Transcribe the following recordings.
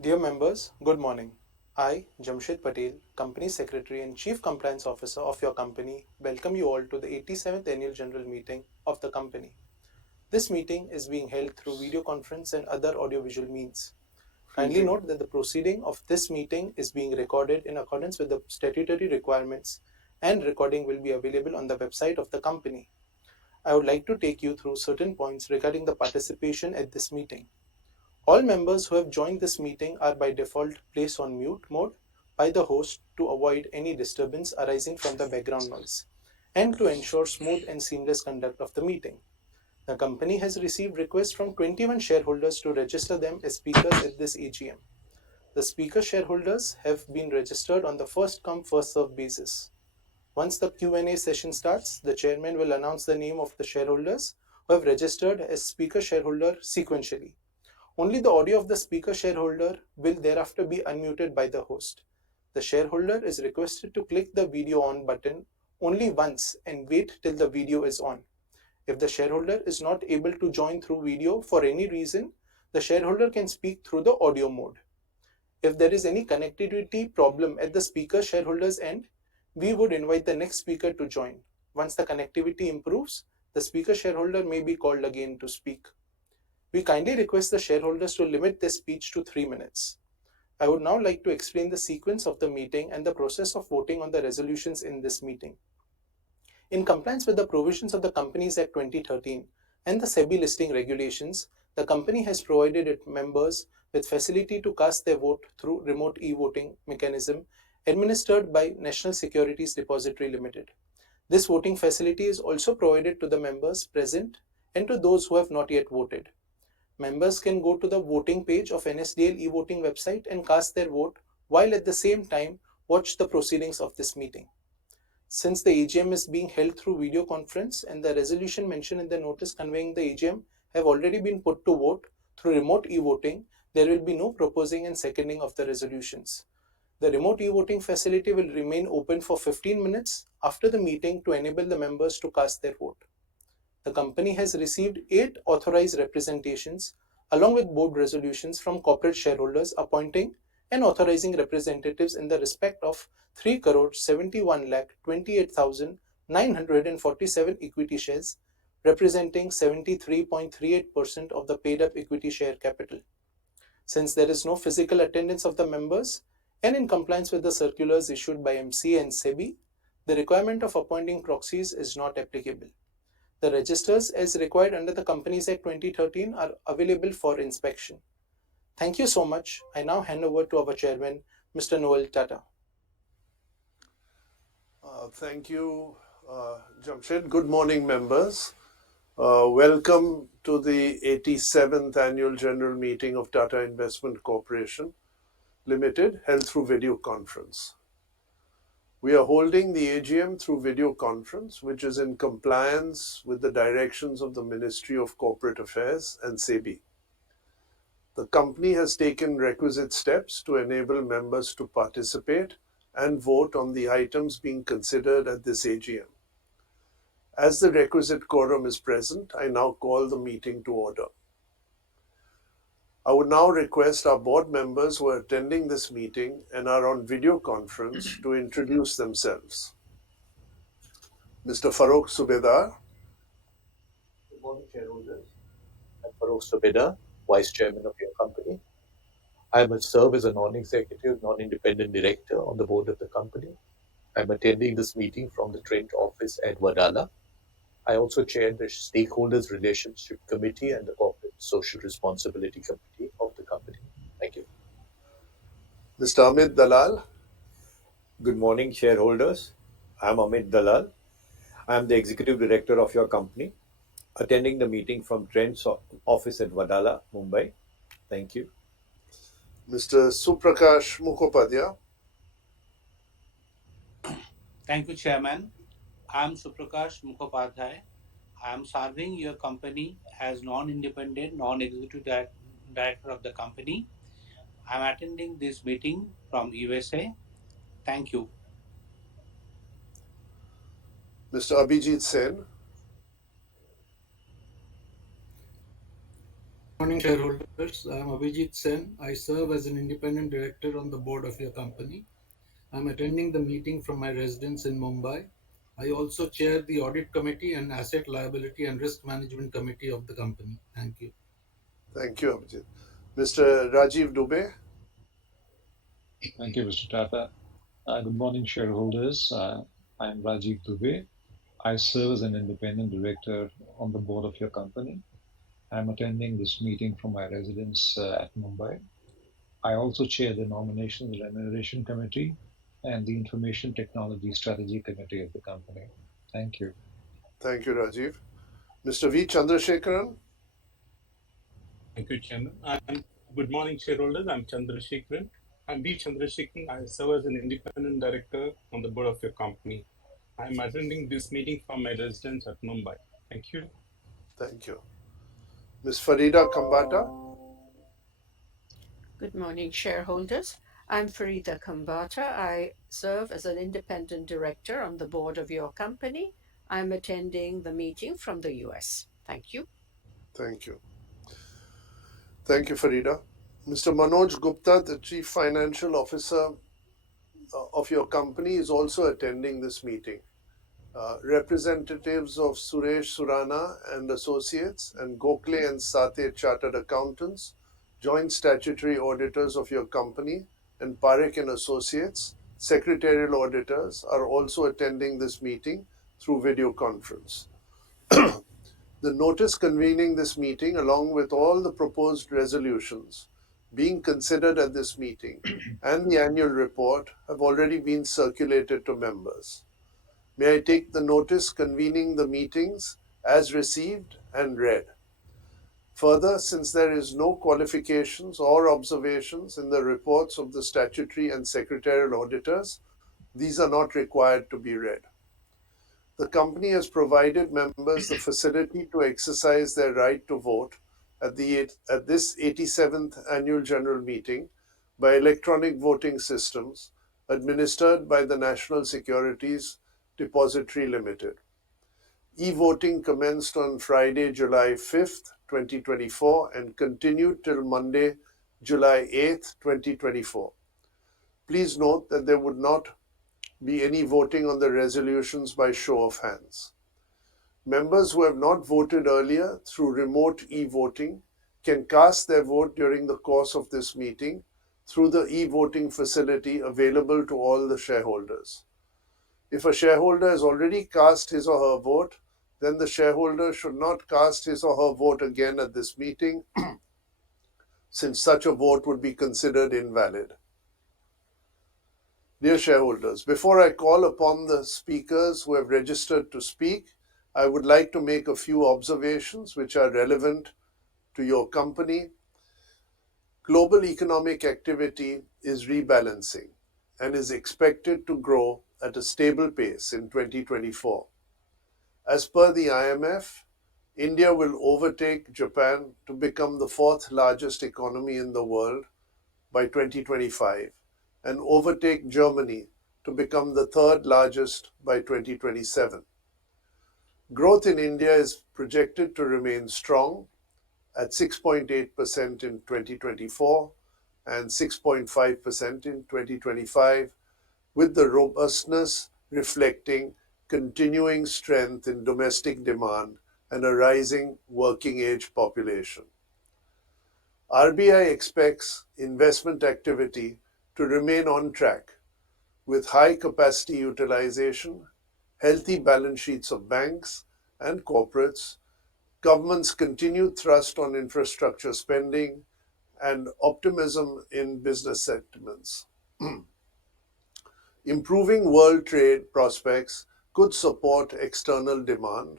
Dear members, good morning. I, Jamet Patel, Company Secretary and Chief Compliance Officer of your company, welcome you all to the 87th Annual General Meeting of the company. This meeting is being held through video conference and other audiovisual means. Kindly note that the proceeding of this meeting is being recorded in accordance with the statutory requirements, and recording will be available on the website of the company. I would like to take you through certain points regarding the participation at this meeting. All members who have joined this meeting are by default placed on mute mode by the host to avoid any disturbance arising from the background noise and to ensure smooth and seamless conduct of the meeting. The company has received requests from 21 shareholders to register them as speakers at this AGM. The speaker shareholders have been registered on the first come first served basis. Once the Q&A session starts, the chairman will announce the name of the shareholders who have registered as speaker shareholder sequentially. Only the audio of the speaker shareholder will thereafter be unmuted by the host. The shareholder is requested to click the video on button only once and wait till the video is on. If the shareholder is not able to join through video for any reason, the shareholder can speak through the audio mode. If there is any connectivity problem at the speaker shareholder's end, we would invite the next speaker to join. Once the connectivity improves, the speaker shareholder may be called again to speak. We kindly request the shareholders to limit their speech to 3 minutes. I would now like to explain the sequence of the meeting and the process of voting on the resolutions in this meeting. In compliance with the provisions of the Companies Act 2013 and the SEBI listing regulations, the company has provided its members with facility to cast their vote through remote e-voting mechanism administered by National Securities Depository Limited. This voting facility is also provided to the members present and to those who have not yet voted. Members can go to the voting page of NSDL e-voting website and cast their vote while at the same time watch the proceedings of this meeting. Since the AGM is being held through video conference and the resolution mentioned in the notice conveying the AGM have already been put to vote through remote e-voting, there will be no proposing and seconding of the resolutions. The remote e-voting facility will remain open for 15 minutes after the meeting to enable the members to cast their vote. The company has received 8 authorized representations along with board resolutions from corporate shareholders appointing and authorizing representatives in the respect of 3,71,28,947 equity shares, representing 73.38% of the paid up equity share capital. Since there is no physical attendance of the members and in compliance with the circulars issued by MCA and SEBI, the requirement of appointing proxies is not applicable. The registers as required under the Companies Act 2013 are available for inspection. Thank you so much. I now hand over to our chairman, Mr. Noel Tata. Thank you, Jamshed. Good morning, members. Welcome to the 87th Annual General Meeting of Tata Investment Corporation Limited, held through video conference. We are holding the AGM through video conference, which is in compliance with the directions of the Ministry of Corporate Affairs and SEBI. The company has taken requisite steps to enable members to participate and vote on the items being considered at this AGM. As the requisite quorum is present, I now call the meeting to order. I would now request our board members who are attending this meeting and are on video conference to introduce themselves. Mr. Farokh Subedar. Good morning, shareholders. I'm Farokh Subedar, Vice Chairman of your company. I will serve as a non-executive, non-independent director on the board of the company. I'm attending this meeting from the Trent office at Wadala. I also chair the Stakeholders Relationship Committee and the Corporate Social Responsibility Committee of the company. Thank you. Mr. Amit Dalal. Good morning, shareholders. I'm Amit Dalal. I'm the Executive Director of your company, attending the meeting from Trent's office at Wadala, Mumbai. Thank you. Mr. Suprakash Mukhopadhyay. Thank you, Chairman. I'm Suprakash Mukhopadhyay. I'm serving your company as non-independent, non-executive director of the company. I'm attending this meeting from USA. Thank you. Mr. Abhijit Sen. Morning, shareholders. I'm Abhijit Sen. I serve as an independent director on the board of your company. I'm attending the meeting from my residence in Mumbai. I also chair the audit committee and asset liability and risk management committee of the company. Thank you. Thank you, Abhijit. Mr. Rajiv Dubey. Thank you, Mr. Tata. Good morning, shareholders. I'm Rajiv Dubey. I serve as an independent director on the board of your company. I'm attending this meeting from my residence at Mumbai. I also chair the Nominations and Remuneration Committee and the Information Technology Strategy Committee of the company. Thank you. Thank you, Rajiv. Mr. V. Chandrasekaran. Thank you, Chairman. And good morning, shareholders. I'm Chandrasekharan. I'm B. Chandrasekharan. I serve as an independent director on the board of your company. I'm attending this meeting from my residence at Mumbai. Thank you. Thank you. Ms. Farida Kambata. Good morning, shareholders. I'm Farida Kambata. I serve as an independent director on the board of your company. I'm attending the meeting from the US. Thank you. Thank you. Thank you, Farida. Mr. Manoj Gupta, the Chief Financial Officer of your company, is also attending this meeting. Representatives of Suresh Surana and Associates and Gokhale and Sathe Chartered Accountants, joint statutory auditors of your company, and Parekh and Associates, secretarial auditors, are also attending this meeting through video conference. The notice convening this meeting, along with all the proposed resolutions being considered at this meeting and the annual report, have already been circulated to members. May I take the notice convening the meetings as received and read? Further, since there is no qualifications or observations in the reports of the statutory and secretarial auditors, these are not required to be read. The company has provided members the facility to exercise their right to vote at this 87th annual general meeting by electronic voting systems administered by the National Securities Depository Limited. E-voting commenced on Friday, July 5th, 2024 and continued till Monday, July 8th, 2024. Please note that there would not be any voting on the resolutions by show of hands. Members who have not voted earlier through remote e-voting can cast their vote during the course of this meeting through the e-voting facility available to all the shareholders. If a shareholder has already cast his or her vote, then the shareholder should not cast his or her vote again at this meeting, since such a vote would be considered invalid. Dear shareholders, before I call upon the speakers who have registered to speak, I would like to make a few observations which are relevant to your company. Global economic activity is rebalancing and is expected to grow at a stable pace in 2024. As per the IMF, India will overtake Japan to become the fourth largest economy in the world by 2025 and overtake Germany to become the third largest by 2027. Growth in India is projected to remain strong at 6.8% in 2024 and 6.5% in 2025, with the robustness reflecting continuing strength in domestic demand and a rising working age population. RBI expects investment activity to remain on track with high capacity utilization, healthy balance sheets of banks and corporates, government's continued thrust on infrastructure spending, and optimism in business sentiments. Improving world trade prospects could support external demand.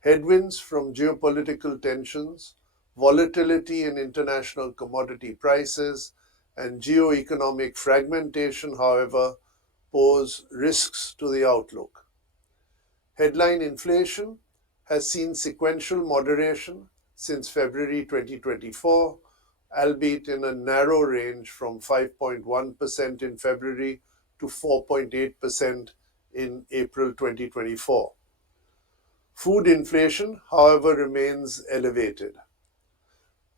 Headwinds from geopolitical tensions, volatility in international commodity prices, and geoeconomic fragmentation, however, pose risks to the outlook. Headline inflation has seen sequential moderation since February 2024, albeit in a narrow range from 5.1% in February to 4.8% in April 2024. Food inflation, however, remains elevated.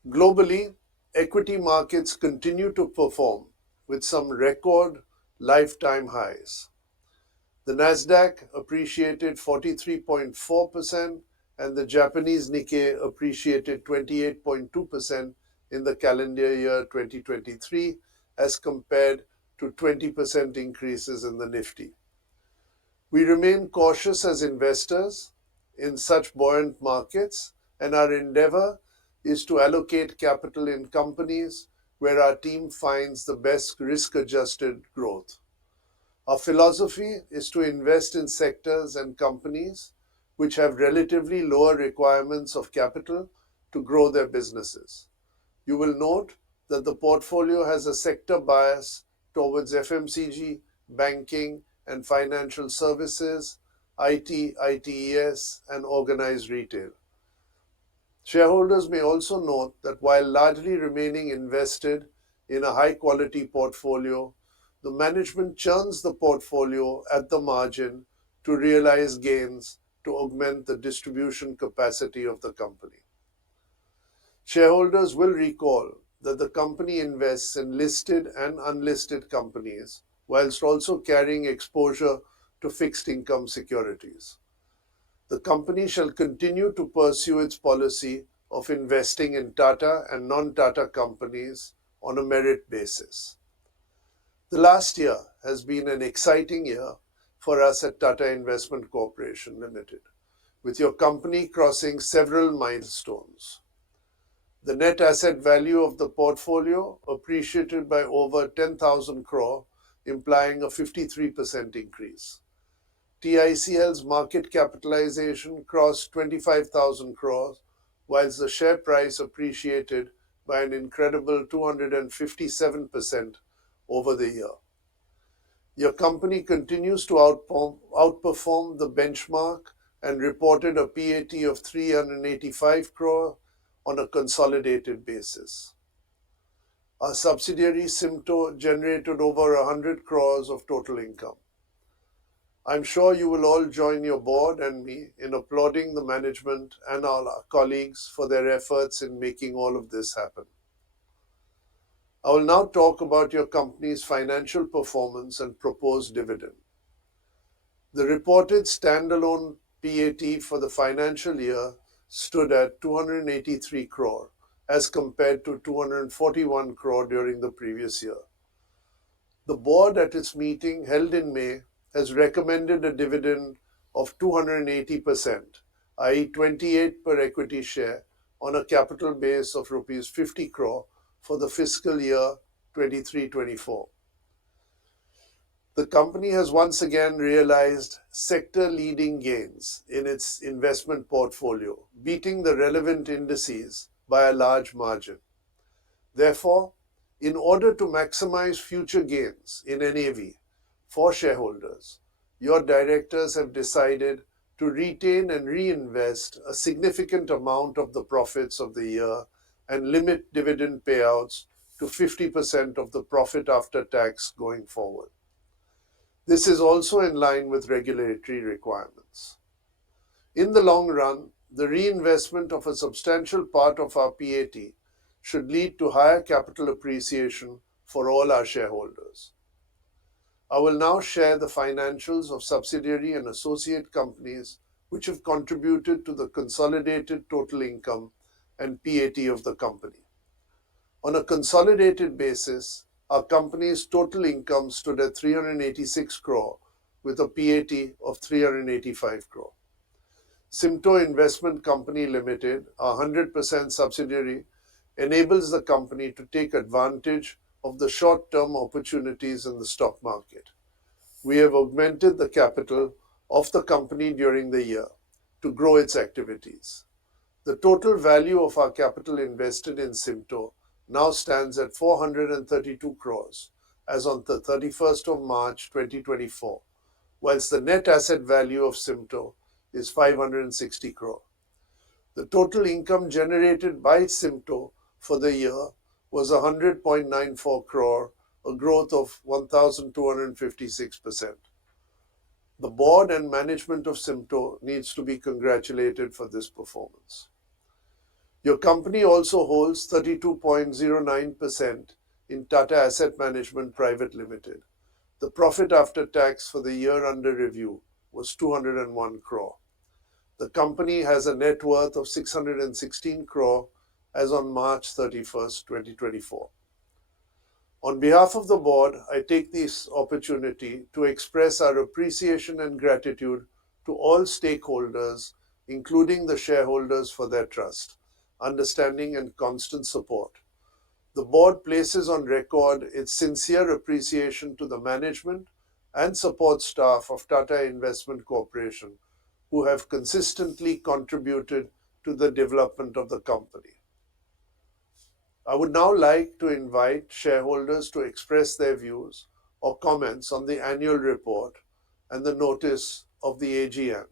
Globally, equity markets continue to perform with some record lifetime highs. The Nasdaq appreciated 43.4% and the Japanese Nikkei appreciated 28.2% in the calendar year 2023 as compared to 20% increases in the Nifty. We remain cautious as investors in such buoyant markets, and our endeavor is to allocate capital in companies where our team finds the best risk-adjusted growth. Our philosophy is to invest in sectors and companies which have relatively lower requirements of capital to grow their businesses. You will note that the portfolio has a sector bias towards FMCG, banking and financial services, IT, ITES, and organized retail. Shareholders may also note that while largely remaining invested in a high-quality portfolio, the management churns the portfolio at the margin to realize gains to augment the distribution capacity of the company. Shareholders will recall that the company invests in listed and unlisted companies, whilst also carrying exposure to fixed income securities. The company shall continue to pursue its policy of investing in Tata and non-Tata companies on a merit basis. The last year has been an exciting year for us at Tata Investment Corporation Limited, with your company crossing several milestones. The net asset value of the portfolio appreciated by over 10,000 crore, implying a 53% increase. TICL's market capitalization crossed 25,000 crores, whilst the share price appreciated by an incredible 257% over the year. Your company continues to outperform the benchmark and reported a PAT of 385 crore on a consolidated basis. Our subsidiary Simto generated over 100 crores of total income. I'm sure you will all join your board and me in applauding the management and all our colleagues for their efforts in making all of this happen. I will now talk about your company's financial performance and proposed dividend. The reported standalone PAT for the financial year stood at 283 crore as compared to 241 crore during the previous year. The board at its meeting held in May has recommended a dividend of 280%, i.e. 28 per equity share on a capital base of rupees 50 crore for the fiscal year 23-24. The company has once again realized sector-leading gains in its investment portfolio, beating the relevant indices by a large margin. Therefore, in order to maximize future gains in NAV for shareholders, your directors have decided to retain and reinvest a significant amount of the profits of the year and limit dividend payouts to 50% of the profit after tax going forward. This is also in line with regulatory requirements. In the long run, the reinvestment of a substantial part of our PAT should lead to higher capital appreciation for all our shareholders. I will now share the financials of subsidiary and associate companies which have contributed to the consolidated total income and PAT of the company. On a consolidated basis, our company's total income stood at 386 crore with a PAT of 385 crore. Simto Investment Company Limited, a 100% subsidiary, enables the company to take advantage of the short-term opportunities in the stock market. We have augmented the capital of the company during the year to grow its activities. The total value of our capital invested in Simto now stands at 432 crores as on the 31st of March 2024, whilst the net asset value of Simto is 560 crore. The total income generated by Simto for the year was 100.94 crore, a growth of 1,256%. The board and management of Simto needs to be congratulated for this performance. Your company also holds 32.09% in Tata Asset Management Private Limited. The profit after tax for the year under review was 201 crore. The company has a net worth of 616 crore as on March 31st, 2024. On behalf of the board, I take this opportunity to express our appreciation and gratitude to all stakeholders, including the shareholders, for their trust, understanding, and constant support. The board places on record its sincere appreciation to the management and support staff of Tata Investment Corporation, who have consistently contributed to the development of the company. I would now like to invite shareholders to express their views or comments on the annual report and the notice of the AGM,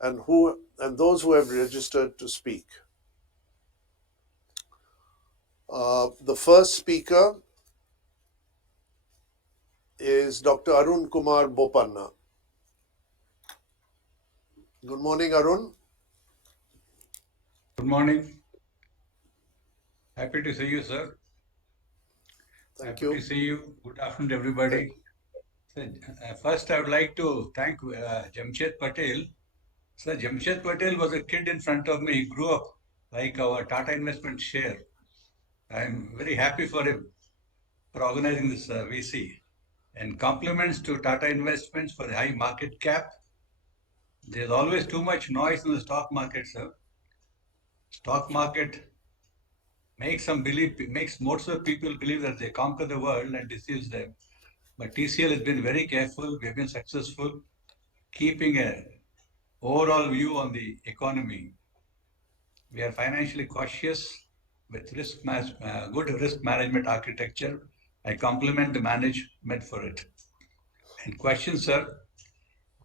and those who have registered to speak. The first speaker is Dr. Arun Kumar Bopanna. Good morning, Arun. Good morning. Happy to see you, sir. Thank Happy you. to see you. Good afternoon, everybody. First, I would like to thank Jamet Patel. Sir, Jamet Patel was a kid in front of me. He grew up like our Tata Investment share. I'm very happy for him for organizing this VC. And compliments to Tata Investments for the high market cap. There's always too much noise in the stock market, sir. Stock market makes most of the people believe that they conquer the world and deceives them. But TCL has been very careful. We have been successful, keeping an overall view on the economy. We are financially cautious with good risk management architecture. I compliment the management for it. And question, sir,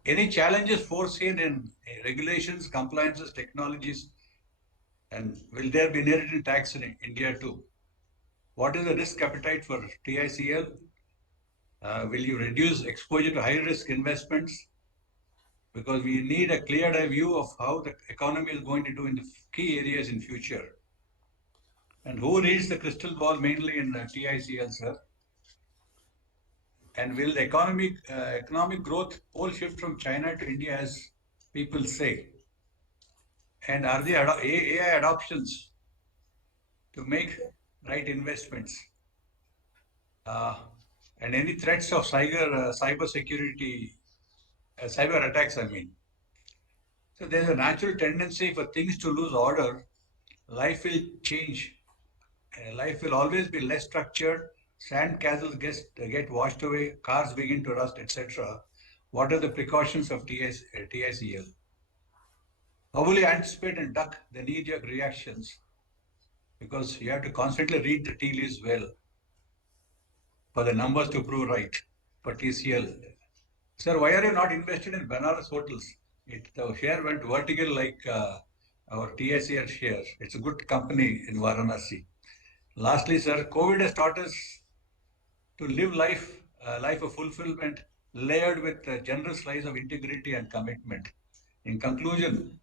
any challenges foreseen in regulations, compliances, technologies, and will there be inheritance tax in India too? What is the risk appetite for TICL? Will you reduce exposure to high-risk investments? Because we need a clear view of how the economy is going to do in the key areas in future. And who reads the crystal ball mainly in TICL, sir? And will the economic growth all shift from China to India, as people say? And are there AI adoptions to make right investments? And any threats of cyber security, cyber attacks, I mean. So there's a natural tendency for things to lose order. Life will change. Life will always be less structured. Sand castles get washed away. Cars begin to rust, etc. What are the precautions of TICL? How will you anticipate and duck the knee-jerk reactions? Because you have to constantly read the tea leaves well for the numbers to prove right for TCL. Sir, why are you not invested in Banaras hotels? The share went vertical like our TICL share. It's a good company in Varanasi. Lastly, sir, COVID has taught us to live life of fulfillment layered with a generous slice of integrity and commitment. In conclusion,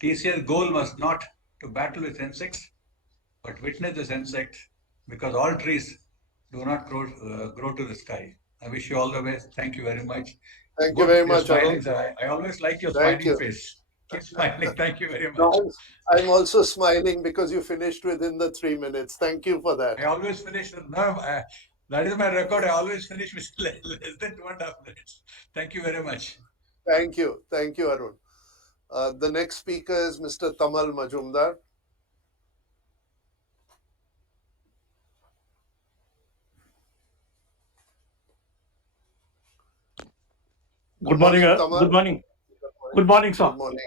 TCL's goal was not to battle with insects, but witness this insect, because all trees do not grow to the sky. I wish you all the best. Thank you very much. Thank you very much, smiling, Arun. sir. I always like your Thank smiling you. face. Keep smiling. Thank you very much. No, I'm also smiling because you finished within the 3 minutes. Thank you for that. I always finish. That is my record. I always finish with less than 2.5 minutes. Thank you very much. Thank you. Thank you, Arun. The next speaker is Mr. Tamal Majumdar. Good morning, Tamal. good morning. Good morning, sir. Good morning.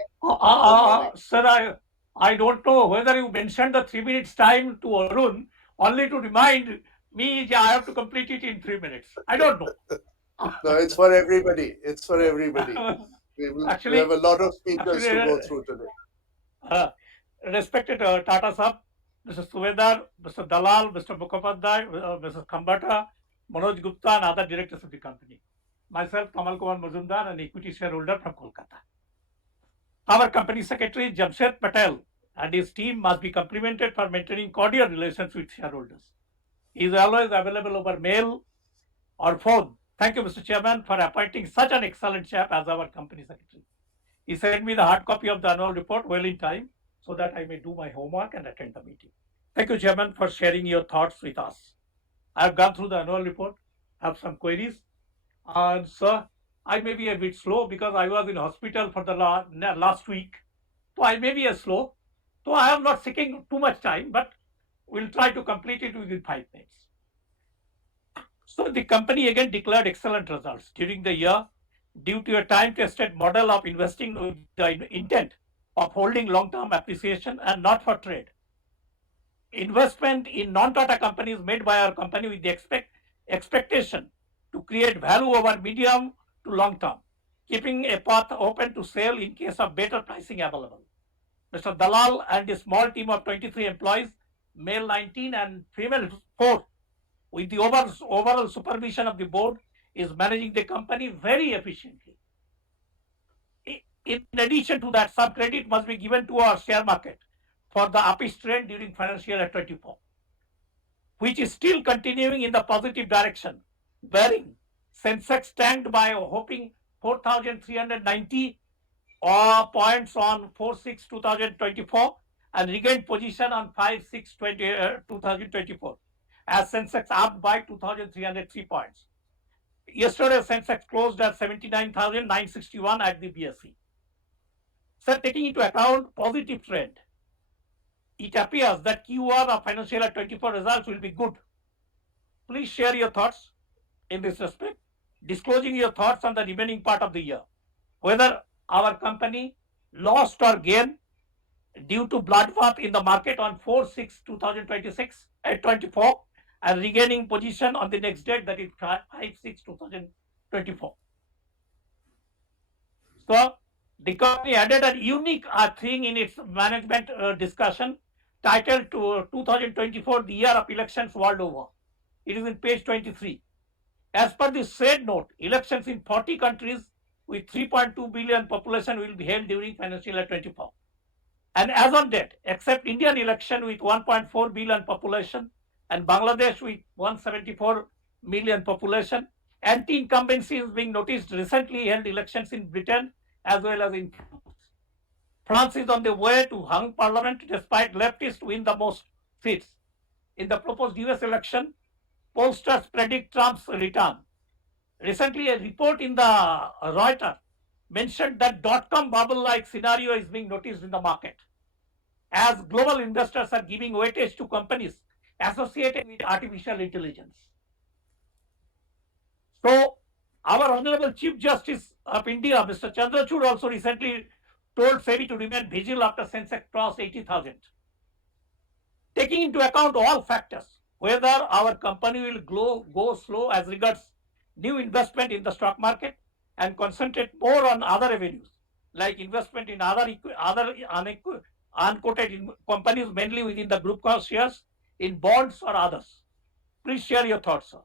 Sir, I don't know whether you mentioned the 3 minutes time to Arun, only to remind me I have to complete it in 3 minutes. I don't know. No, it's for everybody. It's for everybody. We have a lot of speakers to go through today. Respected Tata sir, Mr. Subedar, Mr. Dalal, Mr. Mukhopadhyay, Mrs. Khambata, Manoj Gupta, and other directors of the company. Myself, Tamal Majumdar, an equity shareholder from Kolkata. Our company secretary, Jamet Patel, and his team must be complimented for maintaining cordial relations with shareholders. He is always available over mail or phone. Thank you, Mr. Chairman, for appointing such an excellent chap as our company secretary. He sent me the hard copy of the annual report well in time so that I may do my homework and attend the meeting. Thank you, Chairman, for sharing your thoughts with us. I have gone through the annual report, have some queries. And sir, I may be a bit slow because I was in hospital for the last week. So I may be slow. So I am not seeking too much time, but we'll try to complete it within 5 minutes. So the company again declared excellent results during the year due to a time-tested model of investing with the intent of holding long-term appreciation and not for trade. Investment in non-Tata companies made by our company with the expectation to create value over medium to long term, keeping a path open to sale in case of better pricing available. Mr. Dalal and a small team of 23 employees, male 19 and female 4, with the overall supervision of the board, is managing the company very efficiently. In addition to that, some credit must be given to our share market for the upward trend during financial year 24, which is still continuing in the positive direction, bearing Sensex tanked by a whopping 4,390 points on 4/6/2024 and regained position on 5/6/2024 as Sensex upped by 2,303 points. Yesterday, Sensex closed at 79,961 at the BSE. So, taking into account positive trend, it appears that Q1 of financial year 24 results will be good. Please share your thoughts in this respect, disclosing your thoughts on the remaining part of the year, whether our company lost or gained due to bloodbath in the market on 4/6/2026 at 24 and regaining position on the next date, that is 5/6/2024. So the company added a unique thing in its management discussion titled to 2024, the year of elections world over. It is in page 23. As per the said note, elections in 40 countries with 3.2 billion population will be held during financial year 24. And as on date, except Indian election with 1.4 billion population and Bangladesh with 174 million population, anti-incumbency is being noticed. Recently held elections in Britain as well as in France. France is on the way to hung parliament despite leftists win the most seats. In the proposed US election, pollsters predict Trump's return. Recently, a report in the Reuters mentioned that dot-com bubble-like scenario is being noticed in the market, as global investors are giving weightage to companies associated with artificial intelligence. So, our Honorable Chief Justice of India, Mr. Chandrachud, also recently told SEBI to remain vigilant after Sensex crossed 80,000. Taking into account all factors, whether our company will go slow as regards new investment in the stock market and concentrate more on other avenues like investment in other unquoted companies, mainly within the group cost shares, in bonds or others. Please share your thoughts, sir.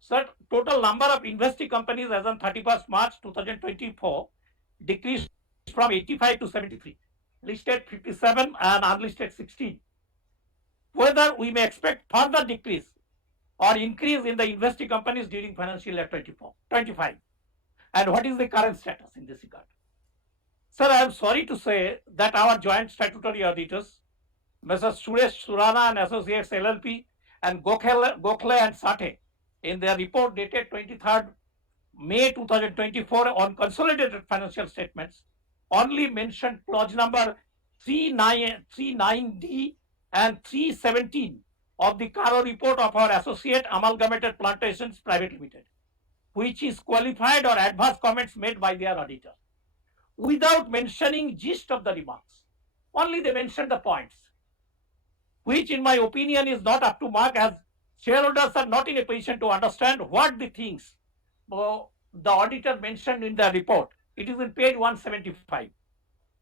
Sir, total number of investing companies as on 31st March 2024 decreased from 85 to 73, listed 57 and unlisted 16. Whether we may expect further decrease or increase in the investing companies during financial year 25, and what is the current status in this regard? Sir, I am sorry to say that our joint statutory auditors, Messrs. Suresh Surana and Associates LLP and Gokhale and Sate, in their report dated 23rd May 2024 on consolidated financial statements, only mentioned clause number 39D and 317 of the Caro report of our associate Amalgamated Plantations Private Limited, which is qualified or adverse comments made by their auditor, without mentioning gist of the remarks. Only they mention the points, which in my opinion is not up to mark, as shareholders are not in a position to understand what the things the auditor mentioned in the report. It is in page 175.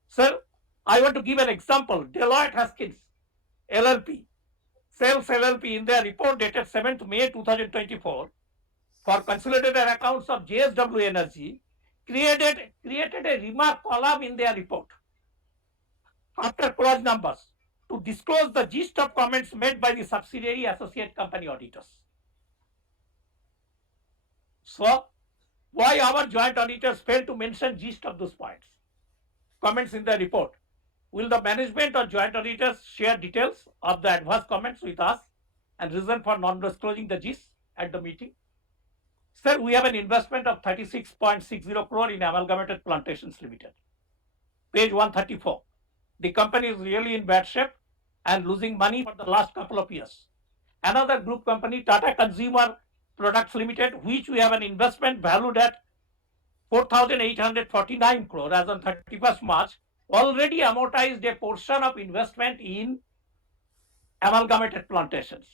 Sir, I want to give an example. Deloitte Haskins LLP, Sales LLP, in their report dated 7th May 2024 for consolidated accounts of JSW Energy, created a remark column in their report. after close numbers to disclose the gist of comments made by the subsidiary associate company auditors. So, why our joint auditors failed to mention gist of those points? Comments in the report. Will the management or joint auditors share details of the adverse comments with us and reason for non-disclosing the gist at the meeting? Sir, we have an investment of 36.60 crore in Amalgamated Plantations Limited. Page 134. The company is really in bad shape and losing money for the last couple of years. Another group company, Tata Consumer Products Limited, which we have an investment valued at 4,849 crore as on 31st March, already amortized a portion of investment in amalgamated plantations.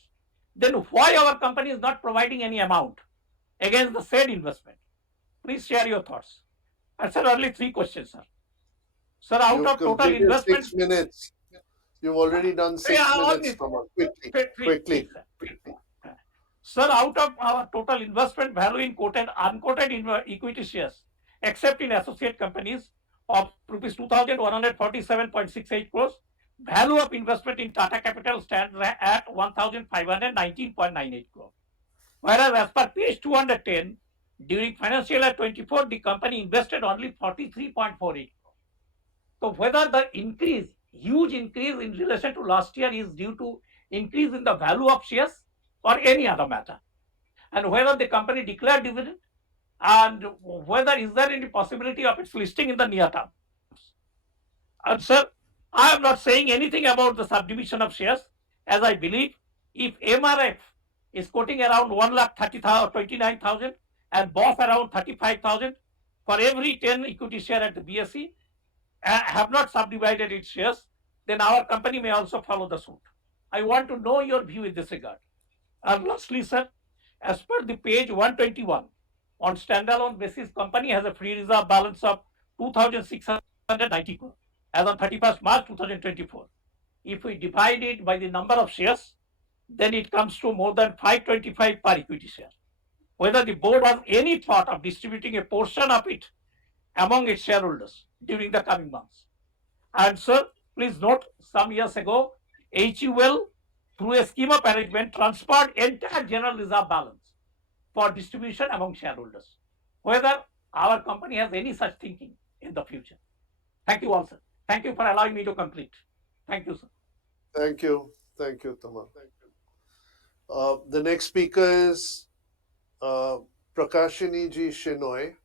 Then why our company is not providing any amount against the said investment? Please share your thoughts. And sir, only 3 questions, sir. Sir, out You've of total completed investment, 6 minutes. You've already done 6 minutes, Tamal. Quickly. Sir, out of our total investment value in quoted unquoted equity shares, except in associate companies of rupees 2,147.68 crores, value of investment in Tata Capital stands at 1,519.98 crores. Whereas as per page 210, during financial year 24, the company invested only 43.48 crores. So whether the increase, huge increase in relation to last year is due to increase in the value of shares or any other matter, and whether the company declared dividend, and whether is there any possibility of its listing in the near term. And sir, I am not saying anything about the subdivision of shares, as I believe if MRF is quoting around 1,30,029,000 and BOF around 35,000 for every 10 equity share at the BSE, have not subdivided its shares, then our company may also follow the suit. I want to know your view in this regard. And lastly, sir, as per the page 121, on standalone basis, company has a free reserve balance of 2,690 crore as on 31st March 2024. If we divide it by the number of shares, then it comes to more than 525 per equity share. Whether the board has any thought of distributing a portion of it among its shareholders during the coming months. And sir, please note, some years ago, HUL, through a scheme of arrangement, transferred entire general reserve balance for distribution among shareholders. Whether our company has any such thinking in the future. Thank you all, sir. Thank you for allowing me to complete. Thank you, sir. Thank you, Tamal. The next speaker is Pratik G Shenoi.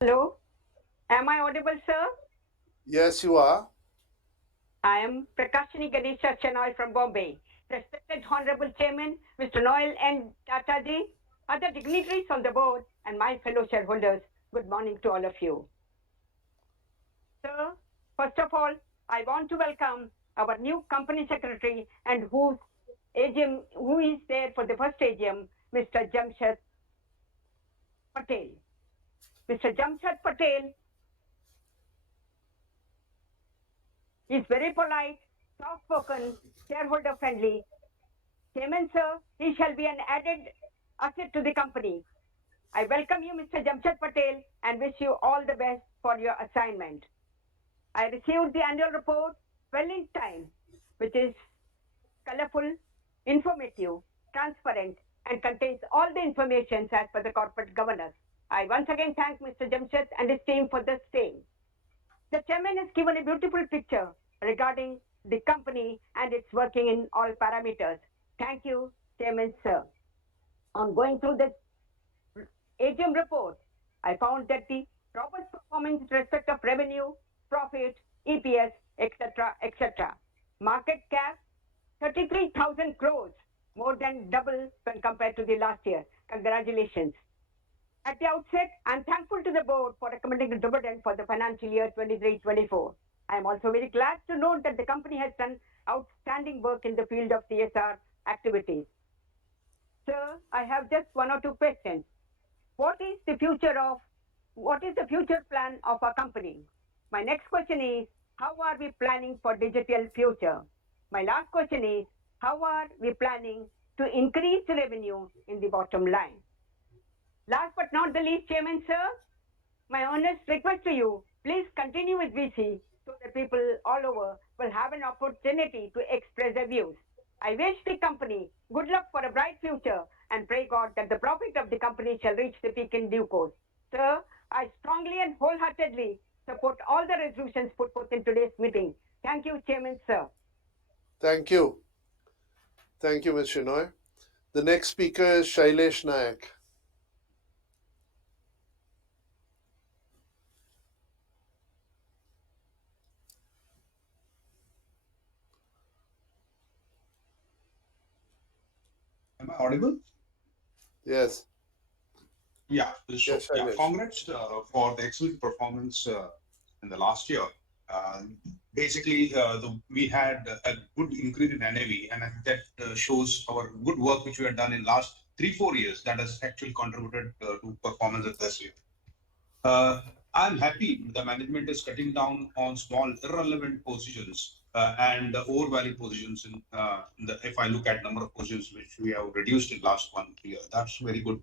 Hello, am I audible, sir? Yes, you are. I am Pratik G Shenoi from Bombay. Respected Honorable Chairman, Mr. Noel and Tata ji, other dignitaries on the board, and my fellow shareholders, good morning to all of you. Sir, first of all, I want to welcome our new company secretary and who is there for the first AGM, Mr. Jamet Patel. Mr. Jamet Patel is very polite, soft-spoken, shareholder-friendly. Chairman, sir, he shall be an added asset to the company. I welcome you, Mr. Jamet Patel, and wish you all the best for your assignment. I received the annual report well in time, which is colorful, informative, transparent, and contains all the information as per the corporate governance. I once again thank Mr. Jamet and his team for the same. The chairman has given a beautiful picture regarding the company and its working in all parameters. Thank you, Chairman, sir. On going through the AGM report, I found that the robust performance in respect of revenue, profit, EPS, etc. Market cap, 33,000 crores, more than double when compared to the last year. Congratulations. At the outset, I'm thankful to the board for recommending a dividend for the financial year 23-24. I am also very glad to note that the company has done outstanding work in the field of CSR activities. Sir, I have just 1 or 2 questions. What is the future plan of our company? My next question is, how are we planning for digital future? My last question is, how are we planning to increase revenue in the bottom line? Last but not the least, Chairman, sir, My earnest request to you, please continue with VC so that people all over will have an opportunity to express their views. I wish the company good luck for a bright future and pray God that the profit of the company shall reach the peak in due course. Sir, I strongly and wholeheartedly support all the resolutions put forth in today's meeting. Thank you, Chairman, sir. Thank you. Thank you, Ms. Shenoi. The next speaker is Shiles Nyak. Am I audible? Yes. Yeah. So, Yes, yeah, Shiles. congrats for the excellent performance in the last year. Basically, we had a good increase in NAV, and that shows our good work which we have done in last 3-4 years that has actually contributed to performance of this year. I'm happy the management is cutting down on small irrelevant positions and the overvalued positions. If I look at number of positions which we have reduced in last 1 year, that's very good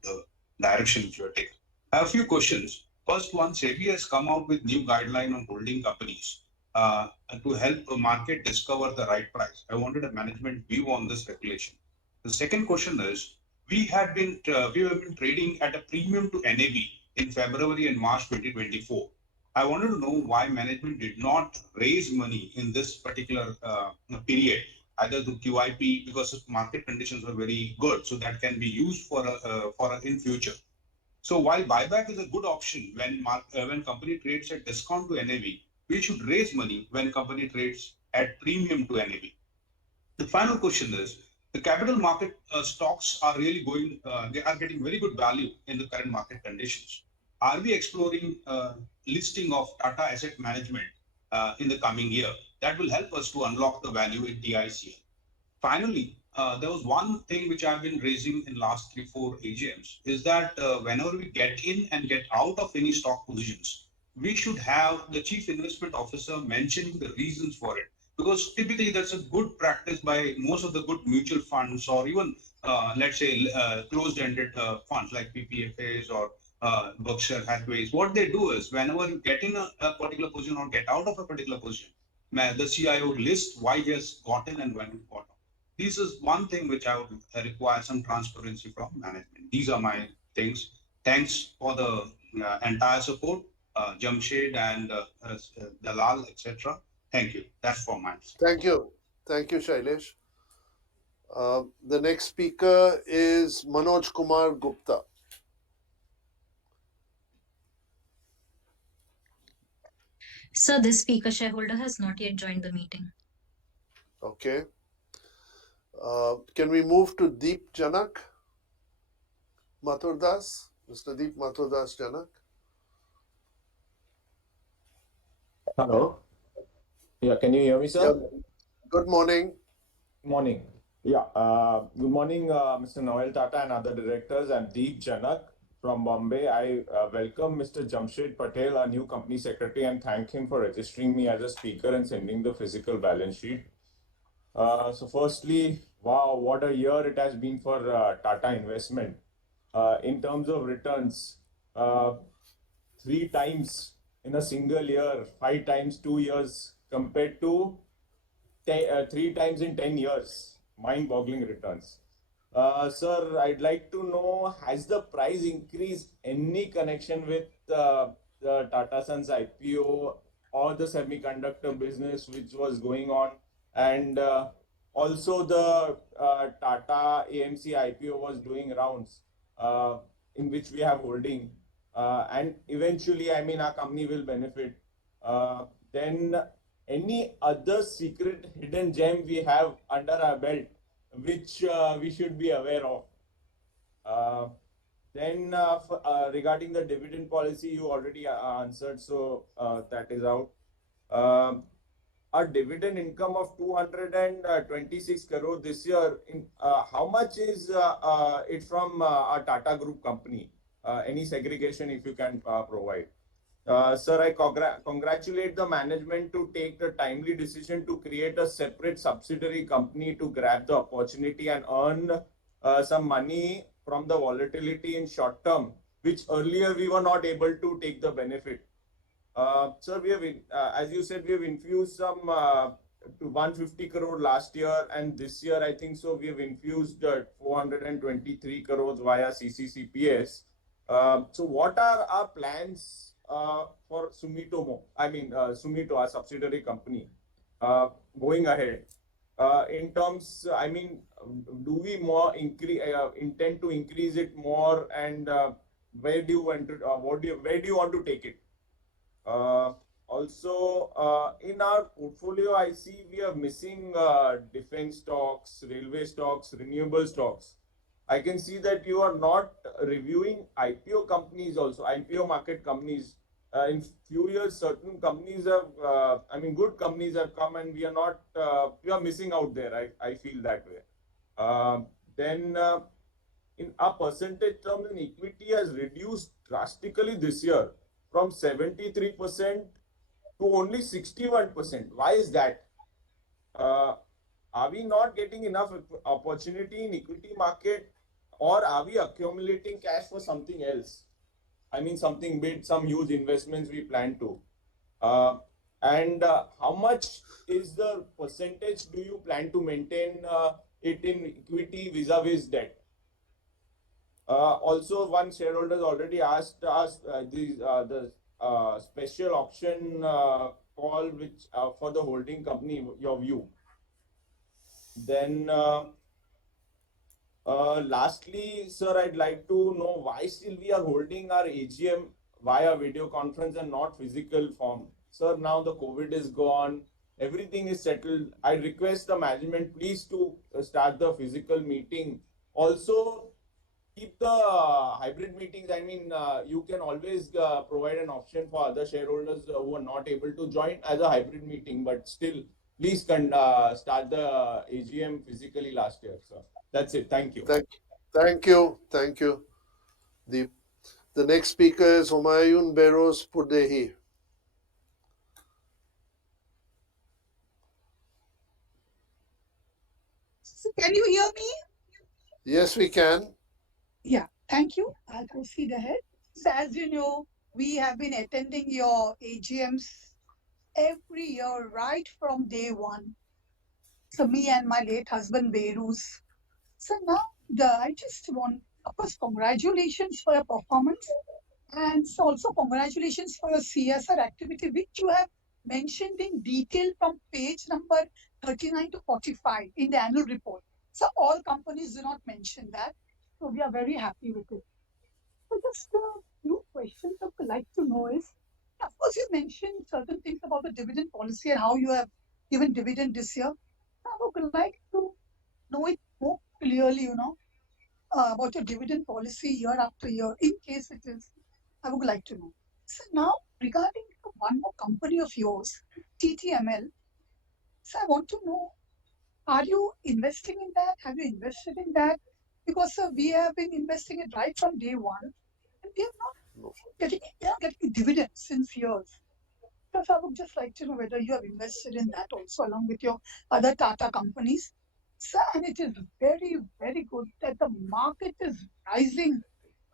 direction which you are taking. I have a few questions. First one, SEBI has come out with new guideline on holding companies to help the market discover the right price. I wanted a management view on this regulation. The second question is, we have been trading at a premium to NAV in February and March 2024. I wanted to know why management did not raise money in this particular period, either to QIP because market conditions were very good, so that can be used for in future. So while buyback is a good option when company trades at discount to NAV, we should raise money when company trades at premium to NAV. The final question is, the capital market stocks are really going, they are getting very good value in the current market conditions. Are we exploring listing of Tata Asset Management in the coming year? That will help us to unlock the value in TICL. Finally, there was one thing which I've been raising in last 3-4 AGMs is that whenever we get in and get out of any stock positions, we should have the chief investment officer mentioning the reasons for it. Because typically that's a good practice by most of the good mutual funds or even, let's say, closed-ended funds like PPFAs or Berkshire Hathaways. What they do is whenever you get in a particular position or get out of a particular position, the CIO lists why he has gotten and when he got out. This is one thing which I would require some transparency from management. These are my things. Thanks for the entire support, Jamshed and Dalal, etc. Thank you. That's for mine. Thank you. Thank you, Shiles. The next speaker is Manoj Kumar Gupta. Sir, this speaker shareholder has not yet joined the meeting. Okay. Can we move to Deep Janak? Mathurdas? Mr. Deep Mathurdas Janak? Hello. Yeah, can you hear me, sir? Yeah. Good morning. Morning. Yeah. Good morning, Mr. Noel Tata and other directors. I'm Deep Janak from Bombay. I welcome Mr. Jamet Patel, our new company secretary, and thank him for registering me as a speaker and sending the physical balance sheet. So firstly, wow, what a year it has been for Tata Investment. In terms of returns, 3 times in a single year, 5 times 2 years compared to 3 times in 10 years. Mind-boggling returns. Sir, I'd like to know, has the price increase any connection with the Tata Sons IPO or the semiconductor business which was going on? And also the Tata AMC IPO was doing rounds in which we have holding. And eventually, I mean, our company will benefit. Then any other secret hidden gem we have under our belt which we should be aware of? Then regarding the dividend policy, you already answered, so that is out. Our dividend income of 226 crore this year, how much is it from our Tata Group company? Any segregation if you can provide. Sir, I congratulate the management to take the timely decision to create a separate subsidiary company to grab the opportunity and earn some money from the volatility in short term which earlier we were not able to take the benefit. Sir, we have, as you said, we have infused some to 150 crore last year, and this year I think so we have infused 423 crores via CCCPS. So, what are our plans for Sumitomo? I mean, Sumito, our subsidiary company, going ahead. In terms, I mean, do we more intend to increase it more, and where do you want to, where do you want to take it? Uh, Also, in our portfolio, I see we are missing defense stocks, railway stocks, renewable stocks. I can see that you are not reviewing IPO companies also, IPO market companies. In few years, certain companies have, I mean, good companies have come, and we are not, we are missing out there. I feel that way. Then, in our percentage terms in equity has reduced drastically this year from 73% to only 61%. Why is that? Uh, are we not getting enough opportunity in equity market, or are we accumulating cash for something else? I mean, something big, some huge investments we plan to. Uh, and how much is the percentage do you plan to maintain it in equity vis-a-vis debt? Also, one shareholder has already asked us the special option call which for the holding company, your view. Then, lastly, sir, I'd like to know why still we are holding our AGM via video conference and not physical form. Sir, now the COVID is gone, everything is settled. I request the management please to start the physical meeting. Also, keep the hybrid meetings. I mean, you can always provide an option for other shareholders who are not able to join as a hybrid meeting, but still, please start the AGM physically last year, sir. That's it. Thank you. Thank you. Thank you. The next speaker is Humayun Beros Pudehi. So can you hear me? Yes, we can. Yeah, thank you. I'll proceed ahead. So as you know, we have been attending your AGMs every year right from day one. So me and my late husband Berus. So now I just want, of course, congratulations for your performance, and so also congratulations for your CSR activity, which you have mentioned in detail from page number 39 to 45 in the annual report. So all companies do not mention that. So we are very happy with it. So just a few questions I would like to know is, of course, you mentioned certain things about the dividend policy and how you have given dividend this year. I would like to know it more clearly, about your dividend policy year after year, in case it is. I would like to know. So now, regarding one more company of yours, TTML, so I want to know, are you investing in that? Have you invested in that? Because we have been investing it right from day one, and we have not getting dividends since years. So I would just like to know whether you have invested in that also along with your other Tata companies. So, and it is very, very good that the market is rising,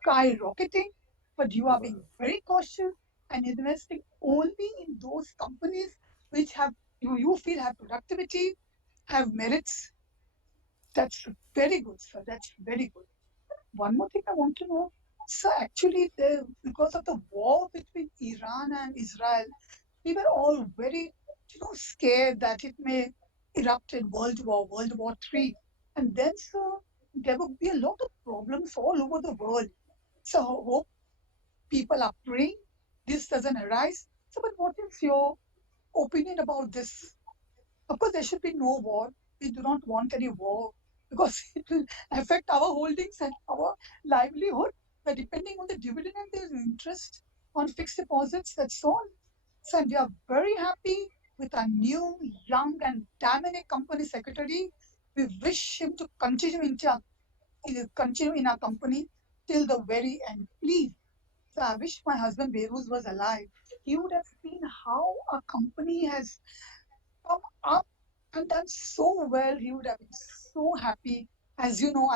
skyrocketing, but you are being very cautious and investing only in those companies which have you feel have productivity, have merits. That's very good, sir. That's very good. One more thing I want to know. So actually, because of the war between Iran and Israel, we were all very, scared that it may erupt in World War III. And then, so there would be a lot of problems all over the world. So I hope people are praying this doesn't arise. So, but what is your opinion about this? Of course, there should be no war. We do not want any war because it will affect our holdings and our livelihood. But depending on the dividend and the interest on fixed deposits, that's all. So we are very happy with our new, young, and dynamic company secretary. We wish him to continue in our company till the very end. Please. So I wish my husband Behruz was alive. He would have seen how our company has come up and done so well. He would have been so happy. As you know,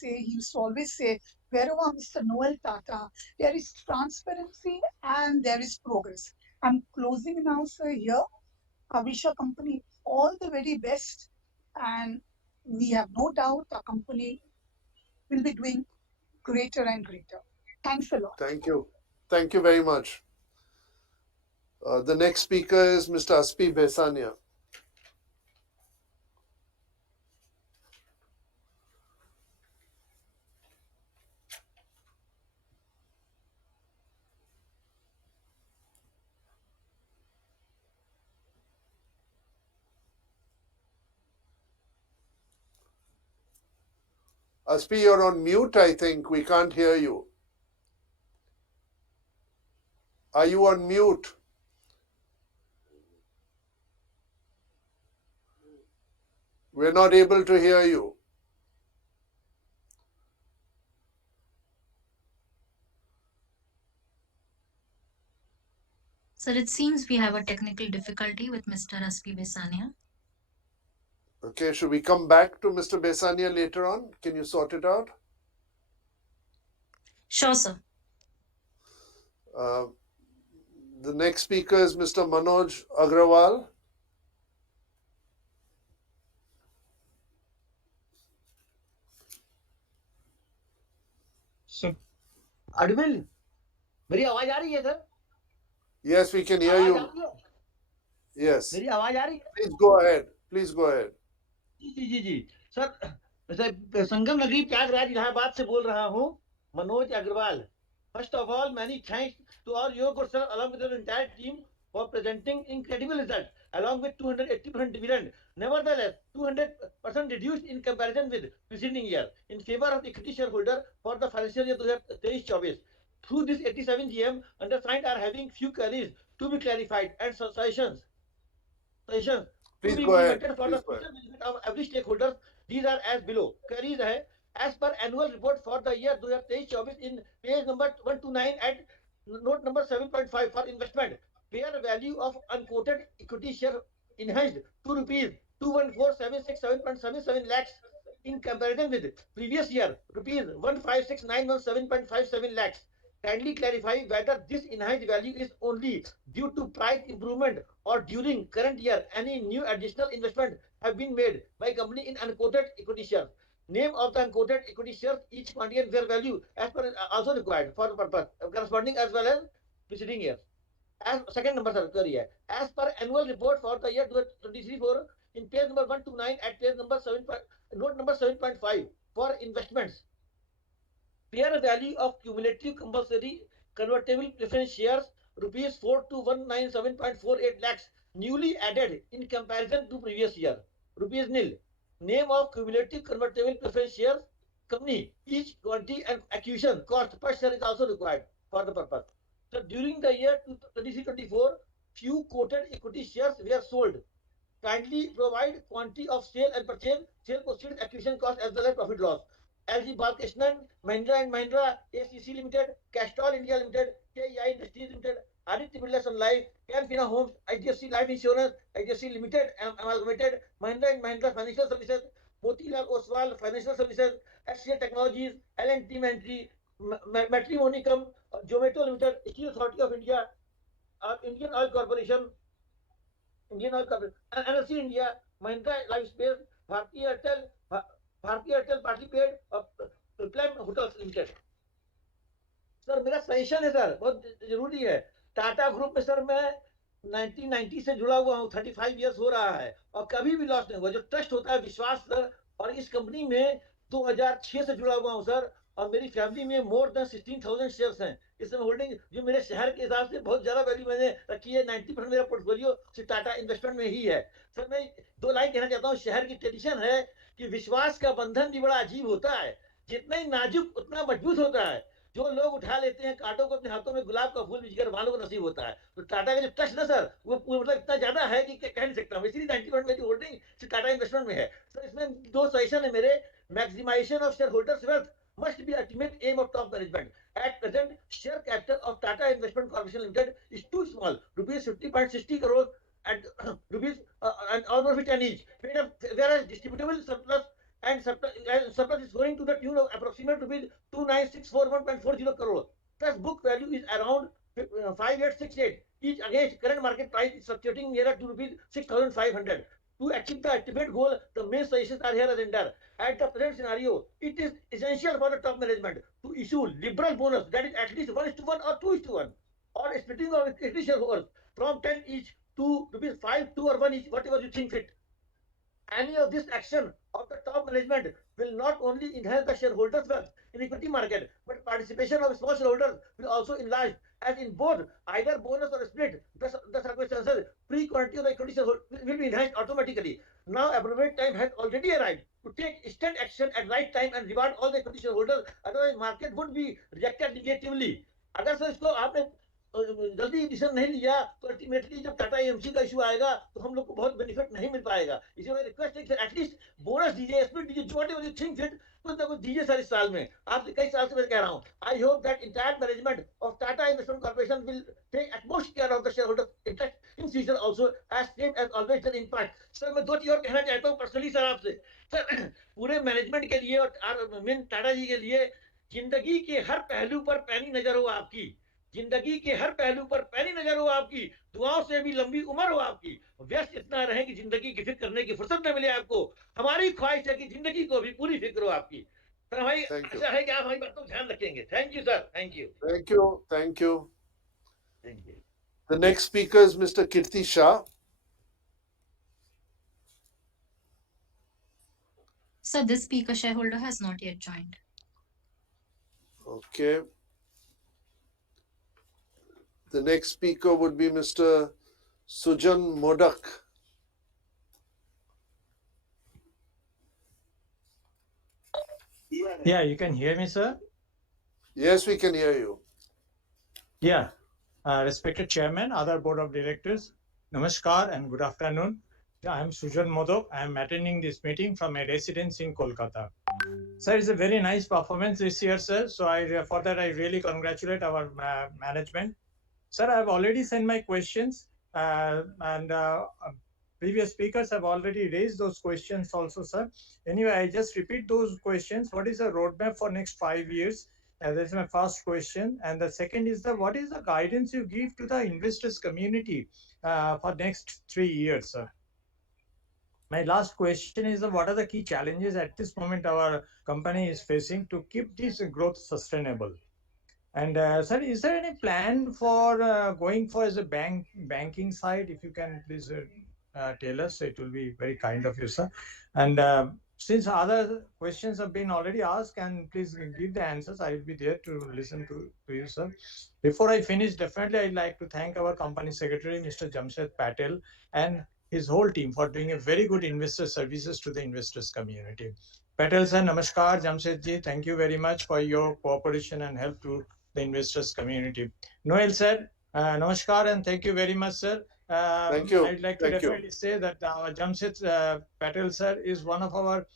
he used to always say, wherever Mr. Noel Tata, there is transparency and there is progress. I'm closing now, sir, here. I wish our company all the very best, and we have no doubt our company will be doing greater and greater. Thanks a lot. Thank you. Thank you very much. The next speaker is Mr. Aspi Besania. Aspi, you're on mute, I think. We can't hear you. Are you on mute? We're not able to hear you. Sir, it seems we have a technical difficulty with Mr. Aspi Besania. Okay, should we come back to Mr. Besania later on? Can you sort it out? Sure, sir. The next speaker is Mr. Manoj Agrawal. Sir अडविल मेरी आवाज आ रही है sir? Yes, we can hear आवाज you. आ रही है? Yes. मेरी आवाज आ रही है? Please go ahead. Please go ahead. जी सर संगम नगरी प्रयागराज इलाहाबाद से बोल रहा हूँ, Manoj Agrawal. First of all, many thanks to all your good sir along with your entire team for presenting incredible results along with 280% dividend. Nevertheless, 200% reduced in comparison with preceding year in favor of equity shareholder for the financial year 2023-24. Through this 87 GM, undersigned are having few queries to be clarified and suggestions to Please be go ahead. implemented for the future benefit of every stakeholder. These are as below. Queries hai, as per annual report for the year 2023-24 in page number 129 at note number 7.5 for investment, fair value of unquoted equity share enhanced to rupees 214,767.77 lakhs in comparison with previous year rupees 156,917.57 lakhs. Kindly clarify whether this enhanced value is only due to price improvement or during current year any new additional investment have been made by company in unquoted equity shares. Name of the unquoted equity shares, each quantity and fair value as per also required for the purpose corresponding as well as preceding years. As second number sir query hai, as per annual report for the year 2023-4 in page number 129 at page number 7 note number 7.5 for investments, fair value of cumulative compulsory convertible preference shares rupees 42,197.48 lakhs newly added in comparison to previous year rupees nil. Name of cumulative convertible preference shares company, each quantity and acquisition cost per share is also required for the purpose. So during the year 2023-24, few quoted equity shares were sold. Kindly provide quantity of sale and purchase, sale proceeds, acquisition cost as well as profit loss. LG Balkrishnan, Mahindra and Mahindra, ACC Limited, Castrol India Limited, KEI Industries Limited, Aditya Birla Sun Life, Canfina Homes, IDFC Life Insurance, IDFC Limited, Amalgamated, Mahindra and Mahindra Financial Services, Motilal Oswal Financial Services, SCA Technologies, L&T Mentry, Matrimonicum, Zomato Limited, Steel Authority of India, Indian Oil Corporation, and NLC India, Mahindra Lifespace, Bharti Airtel Partly Paid, Prime Hotels Limited. Sir मेरा suggestion है sir, बहुत जरूरी है. Tata group में sir मैं 1990 से जुड़ा हुआ हूँ, 35 इयर्स हो रहा है और कभी भी लॉस नहीं हुआ. जो ट्रस्ट होता है, विश्वास सर, और इस कंपनी में 2006 से जुड़ा हुआ हूँ सर, और मेरी फैमिली में मोर देन 16,000 शेयर्स हैं. इसमें होल्डिंग जो मेरे शहर के हिसाब से बहुत ज्यादा वैल्यू मैंने रखी है. 90% मेरा पोर्टफोलियो सिर्फ टाटा इन्वेस्टमेंट में ही है. सर मैं 2 लाइन कहना चाहता हूँ. शहर की ट्रेडिशन है कि विश्वास का बंधन भी बड़ा अजीब होता है, जितना ही नाजुक उतना मजबूत होता है. जो लोग उठा लेते हैं कांटों को अपने हाथों में, गुलाब का फूल बीजकर वालों को नसीब होता है. तो टाटा का जो ट्रस्ट ना सर, वो मतलब इतना ज्यादा है कि कह नहीं सकता हूँ. इसलिए 90% मेरी होल्डिंग सिर्फ टाटा इन्वेस्टमेंट में है. सर इसमें 2 सजेशन है मेरे. Maximization of share holders wealth must be ultimate aim of top management. At present, share capital of Tata Investment Corporation Limited is too small, rupees 50.60 crores and rupees and almost 10 each. Whereas distributable surplus and surplus is going to the tune of approximately rupees 29641.40 crore. Thus, book value is around 5868 each against current market price is fluctuating nearer to rupees 6500. To achieve the ultimate goal, the main suggestions are here as under. At the present scenario, it is essential for the top management to issue liberal bonus that is at least 1:1 or 2:1, or splitting of equity shareholders from 10 each to rupees 5, 2 or 1 each, whatever you think fit. Any of this action of the top management will not only enhance the shareholders' wealth in equity market, but participation of small shareholders will also enlarge, as in both either bonus or split, the circumstances, free quantity of the equity shareholder will be enhanced automatically. Now, appropriate time has already arrived to take instant action at right time and reward all the equity shareholders. Otherwise, market would be reacted negatively. अगर sir इसको आपने जल्दी decision नहीं लिया तो ultimately जब Tata AMC का issue आएगा तो हम लोग को बहुत बेनिफिट नहीं मिल पाएगा। इसलिए मैं रिक्वेस्ट है कि एटलीस्ट बोनस दीजिए, स्प्लिट दीजिए, जो व्हाटएवर यू थिंक फिट कुछ ना कुछ दीजिए सर इस साल में। आपसे कई साल से मैं कह रहा हूँ। I hope that entire management of Tata investment corporation will take utmost care of the shareholders interest in future also as same as always done in past. Sir मैं दो चीज और कहना चाहता हूँ पर्सनली सर आपसे। सर पूरे मैनेजमेंट के लिए और मेन टाटा जी के लिए जिंदगी के हर पहलू पर पैनी नजर हो आपकी, जिंदगी के हर पहलू पर पैनी नजर हो आपकी, दुआओं से भी लंबी उम्र हो आपकी, व्यस्त इतना रहे कि जिंदगी की फिक्र करने की फुर्सत न मिले आपको। हमारी ख्वाहिश है कि जिंदगी को भी पूरी फिक्र हो आपकी। सर हमारी आशा है कि आप हमारी बातों को ध्यान रखेंगे। Thank you sir, thank you. Thank you. Thank you. Thank you. The next speaker is Mr. Kirti Shah. So this speaker shareholder has not yet joined. Okay. The next speaker would be Mr. Suan Modak. Yeah, you can hear me, sir? Yes, we can hear you. Yeah. Respected Chairman, other Board of Directors, Namaskar and good afternoon. I am Suan Modak. I am attending this meeting from a residence in Kolkata. Sir, it's a very nice performance this year, sir. So for that, I really congratulate our management. Sir, I have already sent my questions and previous speakers have already raised those questions also, sir. Anyway, I just repeat those questions. What is the roadmap for next 5 years? That's my first question. And the second is what is the guidance you give to the investors community for next 3 years, sir? My last question is what are the key challenges at this moment our company is facing to keep this growth sustainable? And sir, is there any plan for going for as a banking side? If you can please tell us, it will be very kind of you, sir. And since other questions have been already asked, and please give the answers. I will be there to listen to you, sir. Before I finish, definitely I'd like to thank our company secretary, Mr. Jamet Patel, and his whole team for doing a very good investor services to the investors community. Patel sir, namaskar. Jamshed ji, thank you very much for your cooperation and help to the investors community. Noel sir, namaskar and thank you very much, sir. Thank you. I'd like to definitely say that our Jamshed Patel sir is one of our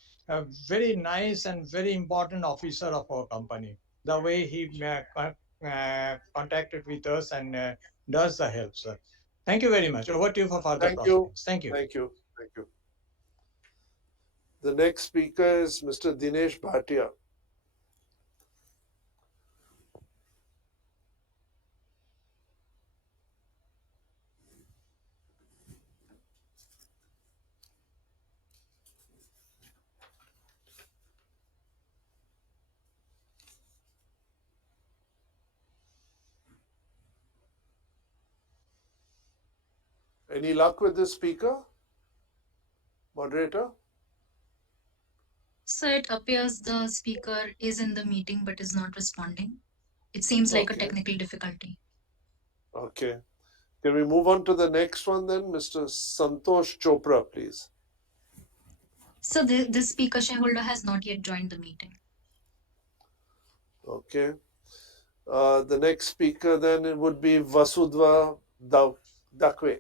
very nice and very important officer of our company. The way he contacted with us and does the help, sir. Thank you very much. Over to you for further proceedings. Thank you. Thank you. Thank you. The next speaker is Mr. Dinesh Bhatia. Any luck with this speaker? Moderator? So it appears the speaker is in the meeting but is not responding. It seems like a technical difficulty. Okay. Can we move on to the next one then? Mr. Santosh Chopra, please. So this speaker shareholder has not yet joined the meeting. Okay. The next speaker then it would be Vasudha Dakwe.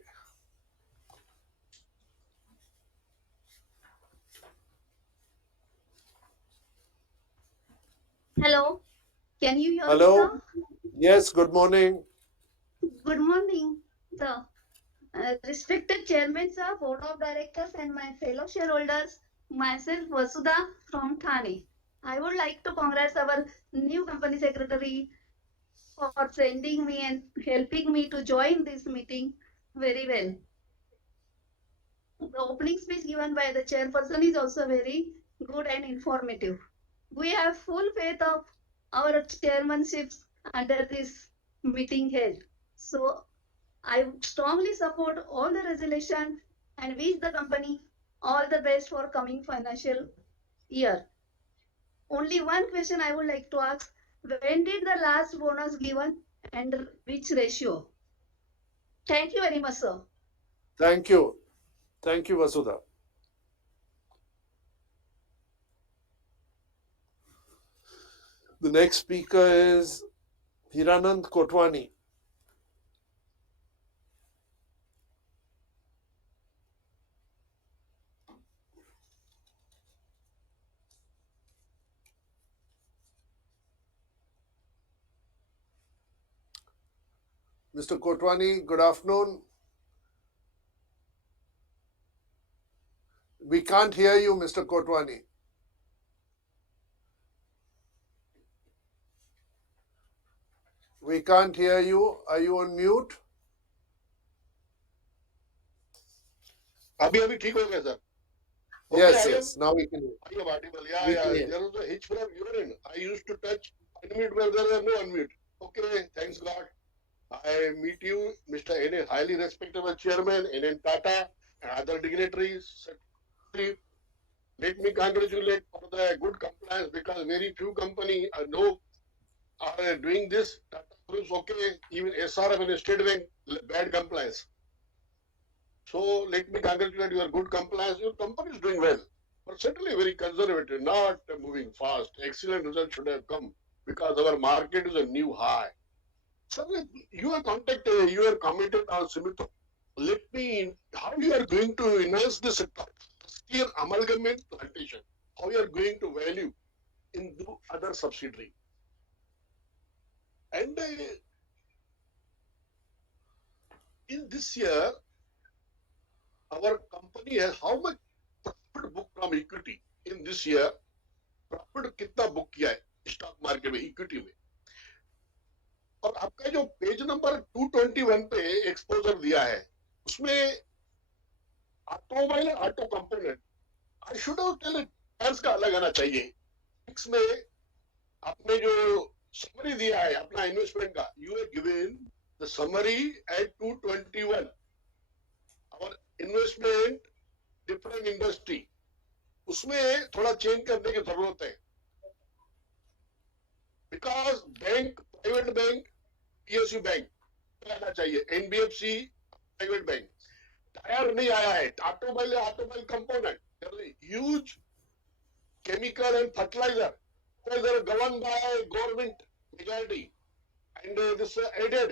Hello, can you hear Hello? me, sir? Yes, good morning. Good morning, sir. Respected Chairman, sir, Board of Directors and my fellow shareholders, Myself Vasudha from Thane. I would like to congratulate our new company secretary for sending me and helping me to join this meeting very well. The opening speech given by the chairperson is also very good and informative. We have full faith of our chairmanships under this meeting held. So I strongly support all the resolution and wish the company all the best for coming financial year. Only one question I would like to ask. When did the last bonus given and which ratio? Thank you very much, sir. Thank you. Thank you, Vasudha. The next speaker is Hiranand Kotwani. Mr. Kotwani, good afternoon. We can't hear you, Mr. Kotwani. We can't hear you. Are you on mute? अभी ठीक हो गया sir. Yes, yes. Now we can hear. I am audible. Yeah, We yeah. can hear. There was a hitch from your end. I used to touch unmute where there was no unmute. Okay, thanks God. I meet you, Mr. N. highly respectable chairman, N. Tata, and other dignitaries. Let me congratulate for the good compliance because very few companies I know are doing this. Tata Group's okay, even SRF and State Bank, bad compliance. So let me congratulate your good compliance. Your company is doing well, but certainly very conservative, not moving fast. Excellent results should have come because our market is a new high. So you are contacted, you are committed on Sumito. Let me, how you are going to enhance this steer amalgamate plantation? How you are going to value into other subsidiary? And in this year, our company has how much profit book from equity in this year? Profit कितना book किया है stock market में equity में? और आपका जो page number 221 पे exposure दिया है उसमें automobile auto component I should have tell tyres का अलग आना चाहिए. इसमें आपने जो समरी दिया है अपना इन्वेस्टमेंट का you have given the summary at 221 और इन्वेस्टमेंट डिफरेंट इंडस्ट्री उसमें थोड़ा चेंज करने की जरूरत है because bank private bank PSU bank आना चाहिए एनबीएफसी प्राइवेट बैंक टायर नहीं आया है automobile component huge chemical and fertilizer governed by government majority and this aided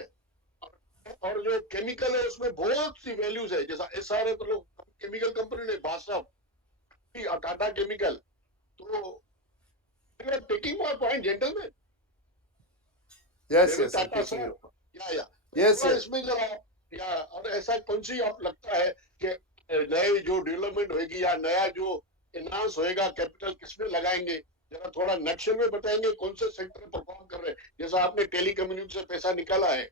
और जो केमिकल है उसमें बहुत सी वैल्यूज है जैसा एसआरए तो लोग केमिकल कंपनी ने बासफ टाटा केमिकल तो taking my point gentleman. Yes, yes, I'm taking your point. या Yes, yes. इसमें जरा या और ऐसा कौन सी आप लगता है कि नए जो डेवलपमेंट होगी या नया जो इनहांस होएगा कैपिटल किसमें लगाएंगे जरा थोड़ा नक्शे में बताएंगे कौन से सेक्टर परफॉर्म कर रहे हैं जैसा आपने टेलीकम्युनिकेशन से पैसा निकाला है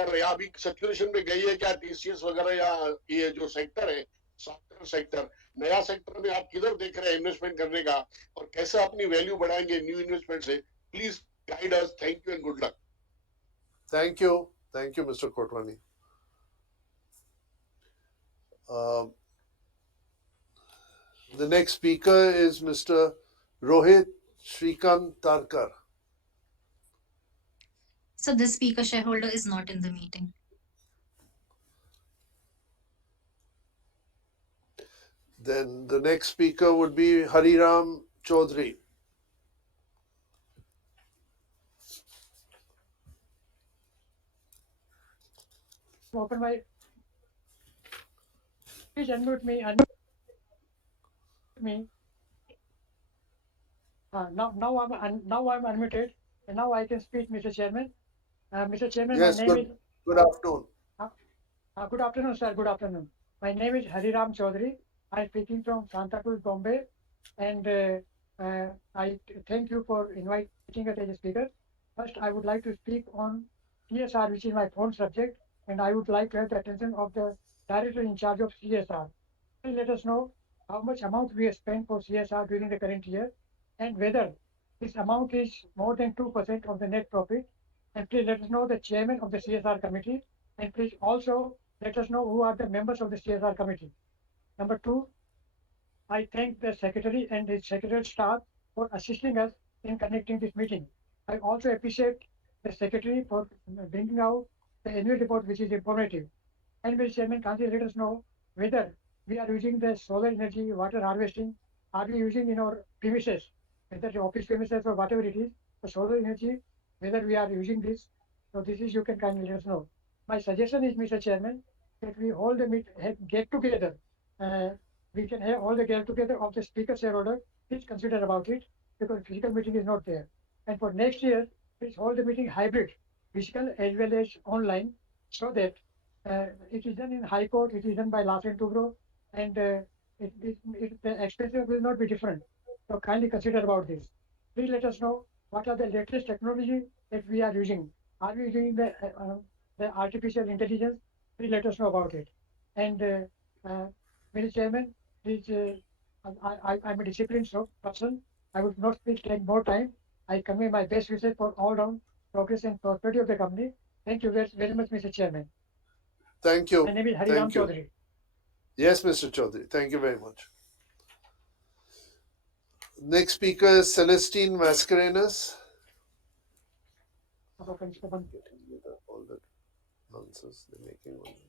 और या अभी सर्कुलेशन में गई है क्या टीसीएस वगैरह या ये जो सेक्टर है सॉफ्टवेयर सेक्टर नया सेक्टर में आप किधर देख रहे हैं इन्वेस्टमेंट करने का और कैसे अपनी वैल्यू बढ़ाएंगे न्यू इन्वेस्टमेंट से please guide us. Thank you and good luck. Thank you, Mr. Kotwani. The next speaker is Mr. Rohit Shrikant Tarkar. So this speaker shareholder is not in the meeting. Then the next speaker would be Hariram Chaudhary. Open my. Please unmute me. Now I'm unmuted, and now I can speak, Mr. Chairman. Mr. Chairman, Yes, my name is. Good afternoon. Good afternoon, sir. Good afternoon. My name is Hariram Chaudhary. I'm speaking from Santa Cruz, Bombay, and I thank you for inviting us as a speaker. First, I would like to speak on CSR, which is my phone subject, and I would like to have the attention of the director in charge of CSR. Please let us know how much amount we have spent for CSR during the current year, and whether this amount is more than 2% of the net profit. And please let us know the chairman of the CSR committee, and please also let us know who are the members of the CSR committee. Number two, I thank the secretary and his secretarial staff for assisting us in conducting this meeting. I also appreciate the secretary for bringing out the annual report, which is informative. And Mr. Chairman, kindly let us know whether we are using the solar energy, water harvesting, are we using in our premises, whether the office premises or whatever it is, the solar energy, whether we are using this. So this is, you can kindly let us know. My suggestion is, Mr. Chairman, that we hold the get together. We can have all the get together of the speaker shareholder. Please consider about it, because physical meeting is not there. And for next year, please hold the meeting hybrid, physical as well as online, so that it is done in High Court, it is done by Larsen Toubro, and the expenses will not be different. So kindly consider about this. Please let us know what are the latest technology that we are using. Are we using the artificial intelligence? Please let us know about it. And Mr. Chairman, please, I'm a disciplined person. I would not take more time. I convey my best wishes for all round progress and prosperity of the company. Thank you very much, Mr. Chairman. Thank you. My name is Hariram Thank you. Chaudhary. Yes, Mr. Chaudhary. Thank you very much. Next speaker is Celestine Mascarinas. All that nonsense they're making on nonsense.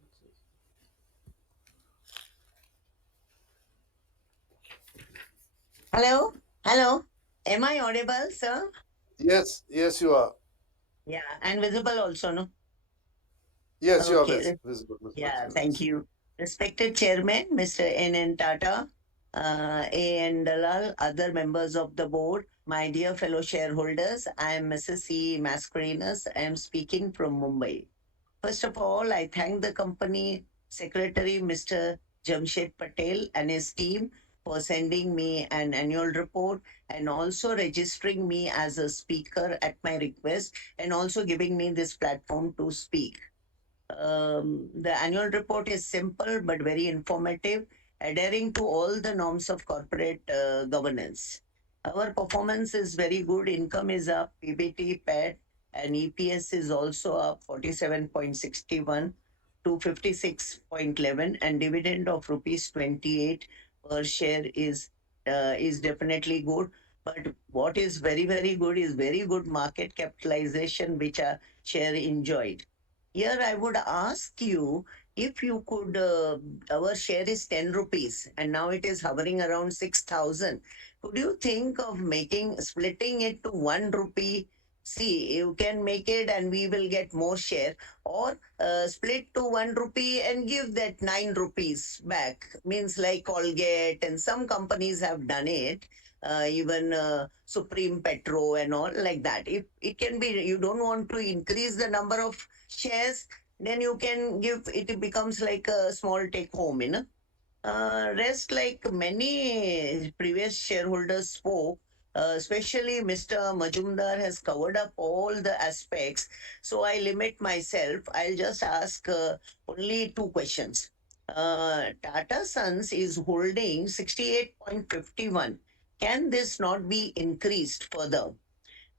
Hello. Am I audible, sir? Yes, you are. Yeah, and visible also, no? Yes, you are Okay. visible. Ms. Yeah, Mascarinas. thank you. Respected Chairman, Mr. N. Tata, A.N. Dalal, other members of the board, my dear fellow shareholders, I am Mrs. C. Mascarinas. I am speaking from Mumbai. First of all, I thank the company secretary, Mr. Jamet Patel, and his team for sending me an annual report and also registering me as a speaker at my request, and also giving me this platform to speak. The annual report is simple but very informative, adhering to all the norms of corporate governance. Our performance is very good. Income is up, PBT, PAT, and EPS is also up 47.61 to 56.11, and dividend of rupees 28 per share is definitely good. But what is very, very good is very good market capitalization, which our share enjoyed. Here I would ask you, if you could, our share is 10 rupees and now it is hovering around 6,000. Could you think of splitting it to 1 rupee? See, you can make it and we will get more share, or split to 1 rupee and give that 9 rupees back. Means like Colgate and some companies have done it. Even Supreme Petro and all like that. If it can be, you don't want to increase the number of shares, then you can give it, becomes like a small take home, you know. Rest, like many previous shareholders spoke, especially Mr. Majumdar has covered up all the aspects. So I limit myself. I'll just ask only two questions. Tata Sons is holding 68.51. Can this not be increased further?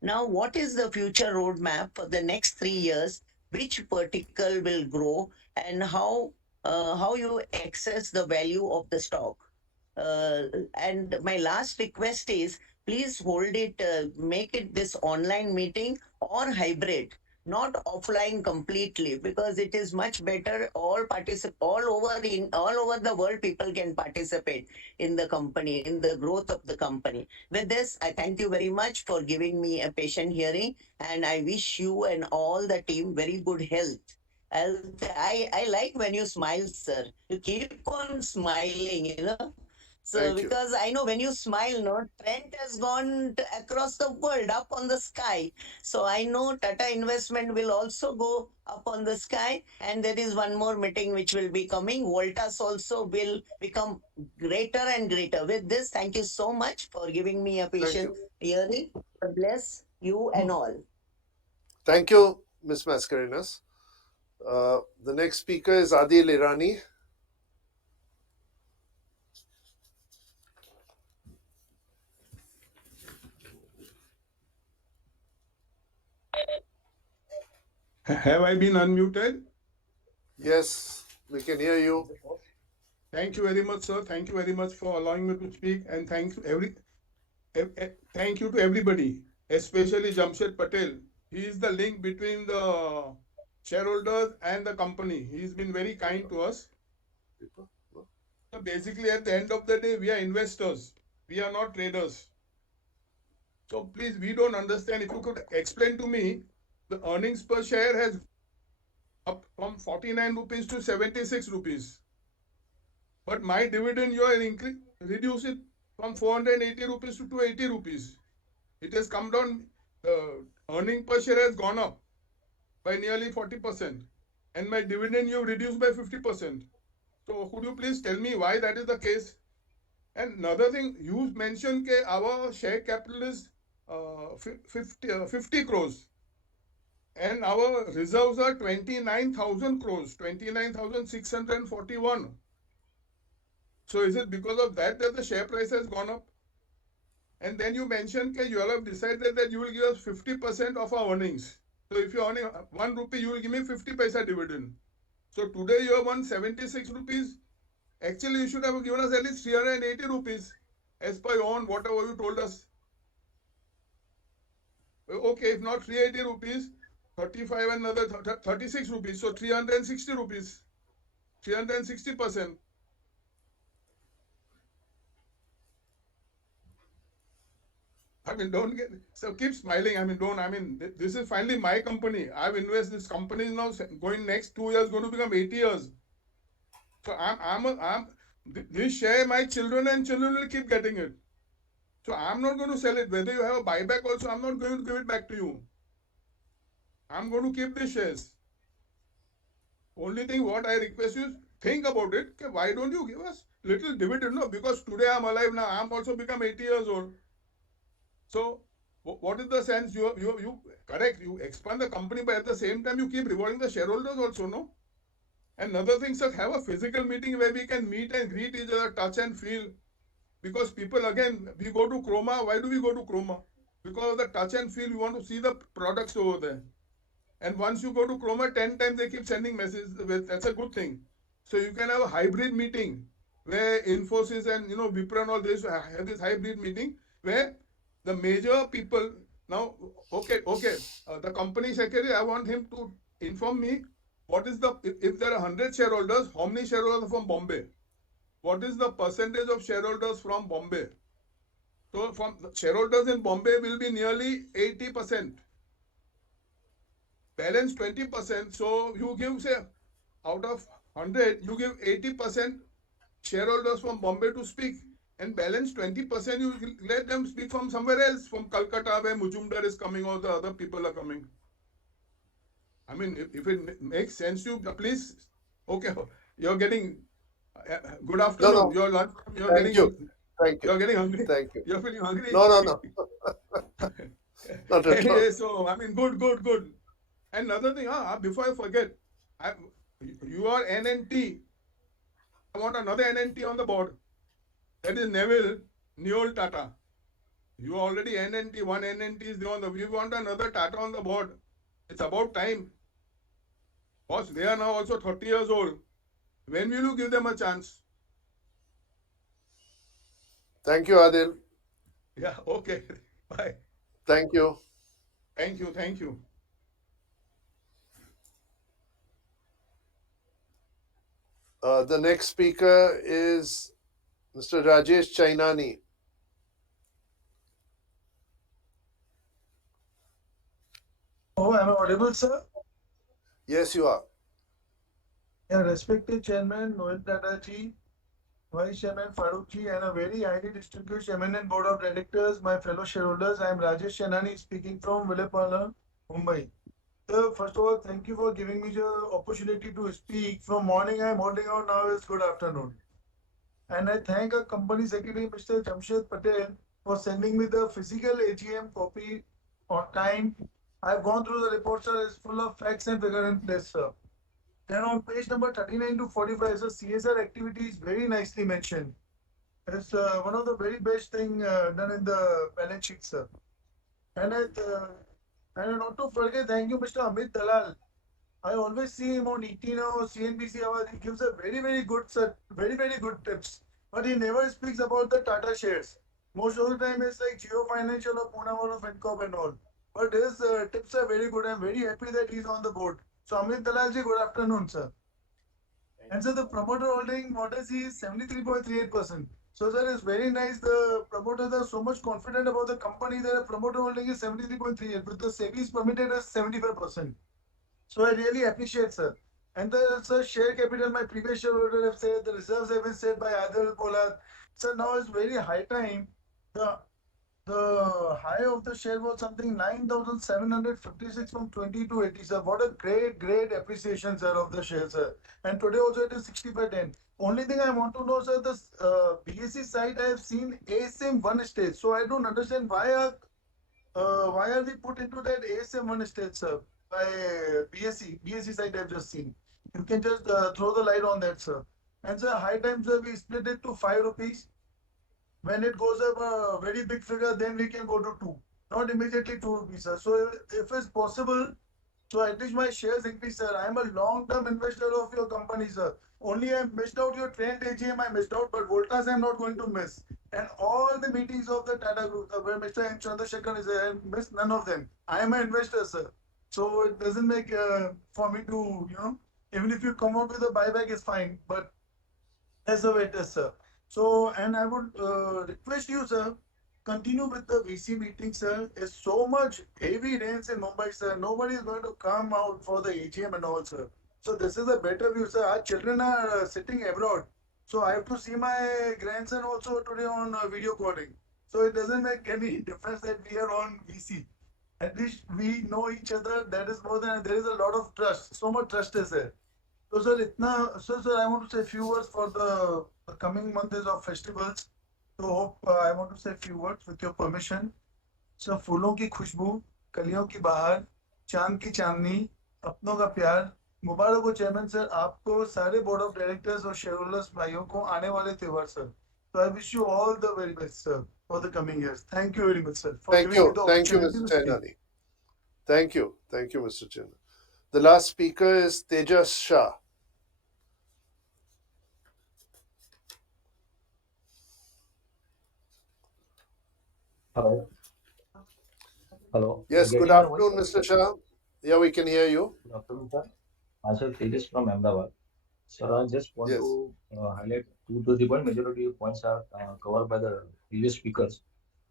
Now, what is the future roadmap for the next 3 years? Which vertical will grow, and how you access the value of the stock? And my last request is, please hold it, make it this online meeting or hybrid, not offline completely, because it is much better. All over the world, people can participate in the company, in the growth of the company. With this, I thank you very much for giving me a patient hearing, and I wish you and all the team very good health. I like when you smile, sir. You keep on smiling, you know. So, Thank you. because I know when you smile, no, Trent has gone across the world, up on the sky. So I know Tata Investment will also go up on the sky. And there is one more meeting which will be coming. Voltas also will become greater and greater. With this, thank you so much for giving me a patient hearing. God bless you and all. Thank you, Ms. Mascarinas. The next speaker is Adil Irani. Have I been unmuted? Yes, we can hear you. Thank you very much, sir. Thank you very much for allowing me to speak, and thank you to everybody, especially Jamet Patel. He is the link between the shareholders and the company. He's been very kind to us. So basically, at the end of the day, we are investors. We are not traders. So please, we don't understand. If you could explain to me, the earnings per share has up from 49 rupees to 76 rupees. But my dividend, you are reduce it from 480 rupees to 280 rupees. It has come down. Earning per share has gone up by nearly 40%. And my dividend you reduced by 50%. So could you please tell me why that is the case? And another thing, you mentioned that our share capital is 50 crores. And our reserves are 29,000 crores, 29,641. So is it because of that the share price has gone up? And then you mentioned that you all have decided that you will give us 50% of our earnings. So if you're earning 1 rupee, you will give me 50 paisa dividend. So today you have won 76 rupees. Actually, you should have given us at least 380 rupees as per your own, whatever you told us. Okay, if not 380 rupees, 35 and another 36 rupees. So 360 rupees. 360%. I mean, don't get, so keep smiling. This is finally my company. I've invested, this company is now going next 2 years, going to become 80 years. So this share, my children and children will keep getting it. So I'm not going to sell it. Whether you have a buyback also, I'm not going to give it back to you. I'm going to keep the shares. Only thing what I request you is think about it. Okay, why don't you give us little dividend? No, because today I'm alive now. I'm also become 80 years old. So what is the sense? You correct. You expand the company, but at the same time you keep rewarding the shareholders also, no? And another thing, sir, have a physical meeting where we can meet and greet each other, touch and feel. Because people, again, we go to Chroma. Why do we go to Chroma? Because of the touch and feel. We want to see the products over there. And once you go to Chroma, 10 times they keep sending messages. That's a good thing. So you can have a hybrid meeting where Infosys and Wipro and all this have this hybrid meeting where the major people now. Okay. The company secretary, I want him to inform me what is the if there are 100 shareholders, how many shareholders are from Bombay? What is the percentage of shareholders from Bombay? So from shareholders in Bombay will be nearly 80%. Balance 20%. So you give, say, out of 100, you give 80% shareholders from Bombay to speak, and balance 20% you let them speak from somewhere else, from Calcutta where Majumdar is coming or the other people are coming. I mean, if it makes sense to you, please. Okay, you're getting good afternoon. No. Your lunch. Thank you. You're getting hungry. Thank you. You're feeling hungry. No. Not at Anyway, all. so good. And another thing, before I forget, you are NNT. I want another NNT on the board. That is Newell Tata. You are already NNT. One NNT is there on the. We want another Tata on the board. It's about time. Boss, they are now also 30 years old. When will you give them a chance? Thank you, Adil. Yeah, okay. Bye. Thank you. Thank you. The next speaker is Mr. Rajesh Chainani. Oh, am I audible, sir? Yes, you are. Yeah, respected Chairman Noel Tata ji, Vice Chairman Farooqji, and a very highly distinguished eminent board of directors, my fellow shareholders. I am Rajesh Chenani speaking from Vilepala, Mumbai. So first of all, thank you for giving me the opportunity to speak. From morning I am holding out, now is good afternoon. And I thank our company secretary, Mr. Jamet Patel, for sending me the physical AGM copy on time. I've gone through the report, sir. It's full of facts and figures in place, sir. Then on page number 39 to 45, the CSR activity is very nicely mentioned. It's one of the very best thing done in the balance sheet, sir. And not to forget, thank you, Mr. Amit Dalal. I always see him on ET now or CNBC Awaaz. He gives a very good, sir, very good tips. But he never speaks about the Tata shares. Most of the time it's like Geo Financial or Poonawalla or FinCorp and all. But his tips are very good. I'm very happy that he's on the board. So Amit Dalal ji, good afternoon, sir. And so the promoter holding, what I see is 73.38%. So sir, it's very nice. The promoters are so much confident about the company that a promoter holding is 73.38, but the SEBI is permitted as 75%. So I really appreciate, sir. And the sir, share capital, my previous shareholder have said, the reserves have been said by Adil Polat. Sir, now it's very high time. The the high of the share was something 9,756 from 20 to 80, sir. What a great appreciation, sir, of the share, sir. And today also it is 65.10. Only thing I want to know, sir, this BSE site I have seen ASM one stage. So I don't understand why are they put into that ASM one stage, sir? By BSE site I've just seen. You can just throw the light on that, sir. And sir, high times, sir, we split it to 5 rupees. When it goes up a very big figure, then we can go to 2. Not immediately 2 rupees, sir. So if it's possible, so at least my shares increase, sir. I am a long-term investor of your company, sir. Only I missed out your Trent AGM, I missed out, but Voltas I'm not going to miss. And all the meetings of the Tata Group, where Mr. M. Chandrasekhar is there, I missed none of them. I am an investor, sir. So it doesn't make for me to, even if you come out with a buyback, it's fine. But as a waiter, sir. So, and I would request you, sir, continue with the VC meeting, sir. There's so much heavy rains in Mumbai, sir. Nobody is going to come out for the AGM and all, sir. So this is a better view, sir. Our children are sitting abroad. So I have to see my grandson also today on video calling. So it doesn't make any difference that we are on VC. At least we know each other. That is more than, there is a lot of trust. So much trust is there. So sir, sir, I want to say a few words for the coming month is of festivals. So hope I want to say a few words with your permission. So फूलों की खुशबू, कलियों की बहार, चांद की चांदनी, अपनों का प्यार, मुबारक हो चेयरमैन सर आपको सारे बोर्ड ऑफ डायरेक्टर्स और शेयरहोल्डर्स भाइयों को आने वाले त्योहार sir. So I wish you all the very best, sir, for the coming years. Thank you very much, sir, for Thank giving me you. the Thank you, opportunity Mr. to speak. Chainani. Thank you. Thank you, Mr. Chainani. The last speaker is Tejas Shah. Hello. Hello. Yes, good Getting my voice? afternoon, Mr. Shah. Yeah, we can hear you. Good afternoon, sir. Myself Tejas from Ahmedabad. Sir, I just want Yes. to highlight two to the point. Majority of points are covered by the previous speakers.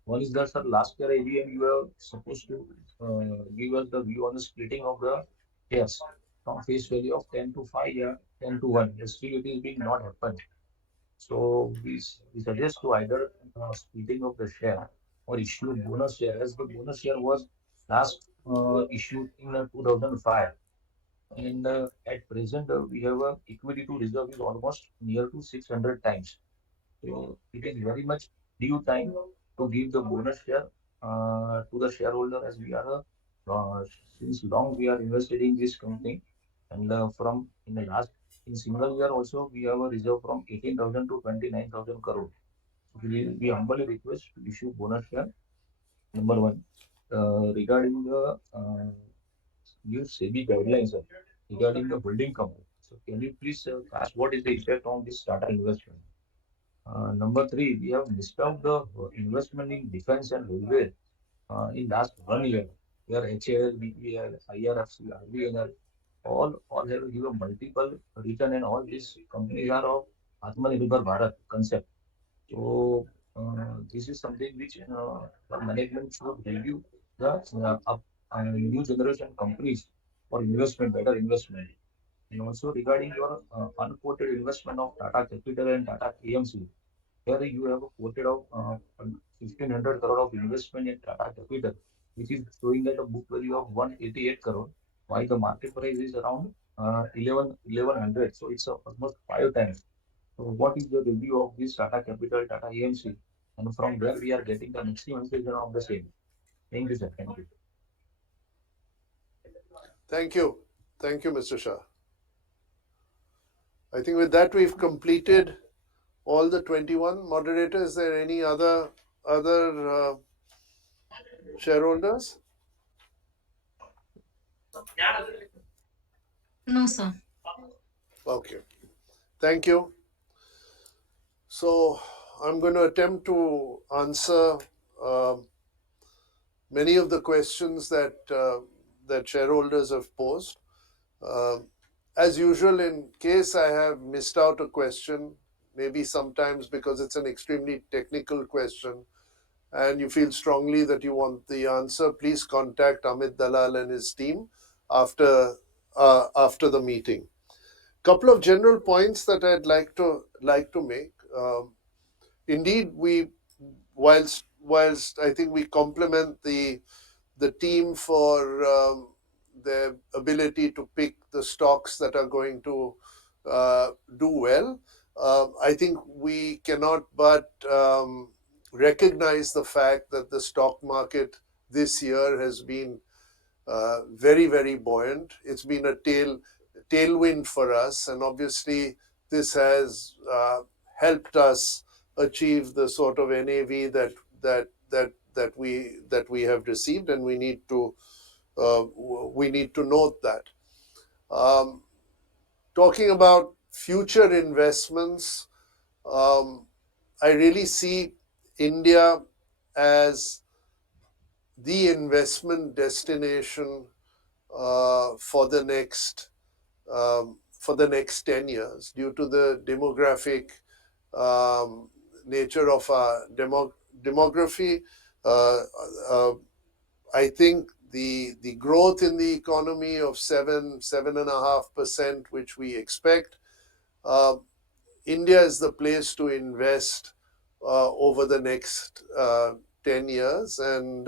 One is that, sir, last year AGM you were supposed to give us the view on the splitting of the shares from face value of 10 to 5, yeah, 10 to 1. Still, it is being not happened. So we suggest to either splitting of the share or issue bonus share, as the bonus share was last issued in 2005. And at present, we have a equity to reserve is almost near to 600 times. So it is very much due time to give the bonus share to the shareholder, as we are since long we are invested in this company, and from in the last in single year also we have a reserve from 18,000 to 29,000 crore. So we humbly request to issue bonus share. Number one, regarding the new SEBI guidelines, sir, regarding the holding company. So can you please ask what is the effect on this Tata investment? Number three, we have missed out the investment in defense and railway in last 1 year, where HAL, BPL, IRFC, RBNL, all have given multiple return, and all these companies are of Atmanirbhar Bharat concept. So this is something which the management should review the new generation companies for investment, better investment. And also regarding your unquoted investment of Tata Capital and Tata AMC, here you have a quoted of 1,500 crore of investment in Tata Capital, which is showing at a book value of 188 crore, while the market price is around 1100. So it's almost 5 times. So what is the review of this Tata Capital, Tata AMC, and from where we are getting the maximization of the same? Thank you, sir. Thank you. Thank you. Thank you, Mr. Shah. I think with that we've completed all the 21. Moderator, is there any other shareholders? No, sir. Okay. Thank you. So I'm going to attempt to answer many of the questions that shareholders have posed. As usual, in case I have missed out a question, maybe sometimes because it's an extremely technical question and you feel strongly that you want the answer, please contact Amit Dalal and his team after the meeting. Couple of general points that I'd like to make. Indeed, whilst I think we compliment the team for their ability to pick the stocks that are going to do well, I think we cannot but recognize the fact that the stock market this year has been very, very buoyant. It's been a tailwind for us, and obviously this has helped us achieve the sort of NAV that we have received, and we need to note that. Talking about future investments, I really see India as the investment destination for the next 10 years due to the demographic nature of our demography. I think the growth in the economy of 7.5%, which we expect, India is the place to invest over the next 10 years, and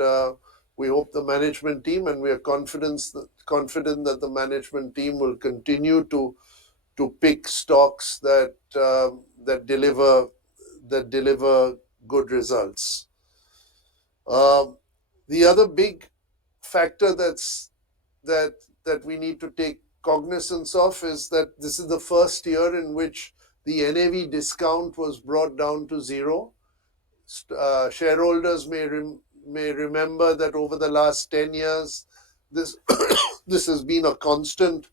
we hope the management team, and we are confident that the management team will continue to pick stocks that deliver good results. The other big factor that we need to take cognizance of is that this is the first year in which the NAV discount was brought down to zero. Shareholders may remember that over the last 10 years, this this has been a constant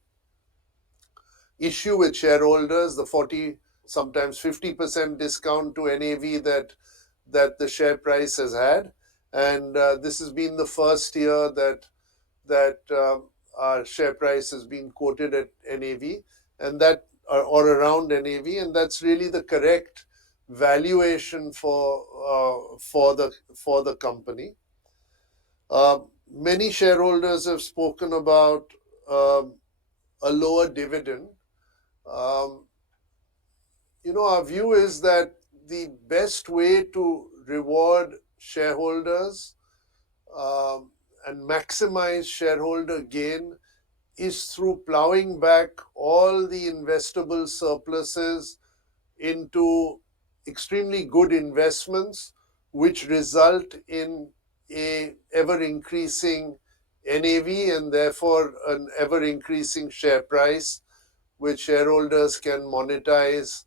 issue with shareholders, the 40, sometimes 50% discount to NAV that the share price has had. And this has been the first year that our share price has been quoted at NAV, and that or around NAV, and that's really the correct valuation for the company. Many shareholders have spoken about a lower dividend. Our view is that the best way to reward shareholders and maximize shareholder gain is through plowing back all the investable surpluses into extremely good investments, which result in a ever-increasing NAV and therefore an ever-increasing share price, which shareholders can monetize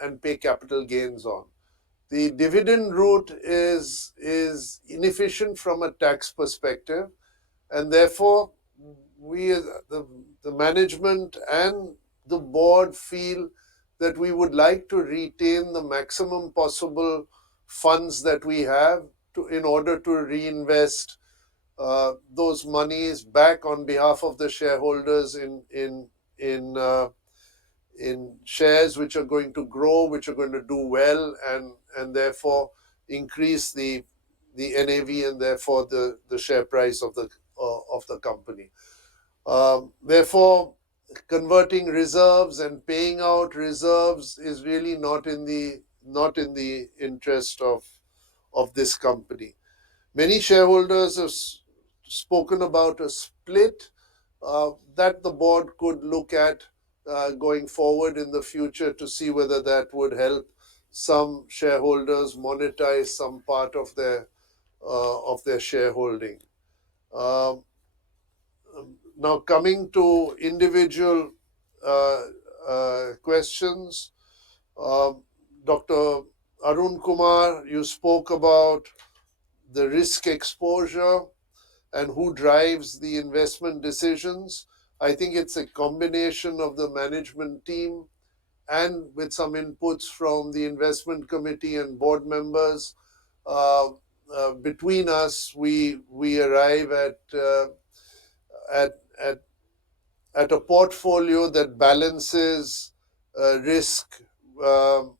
and pay capital gains on. The dividend route is inefficient from a tax perspective, and therefore we, the management and the board, feel that we would like to retain the maximum possible funds that we have in order to reinvest those monies back on behalf of the shareholders in shares which are going to grow, which are going to do well, and therefore increase the NAV and therefore the share price of the company. Therefore, converting reserves and paying out reserves is really not in the interest of this company. Many shareholders have spoken about a split that the board could look at going forward in the future to see whether that would help some shareholders monetize some part of their shareholding. Um, Now, coming to individual questions, Dr. Arun Kumar, you spoke about the risk exposure and who drives the investment decisions. I think it's a combination of the management team and with some inputs from the investment committee and board members. Between us, we arrive at a portfolio that balances risk um,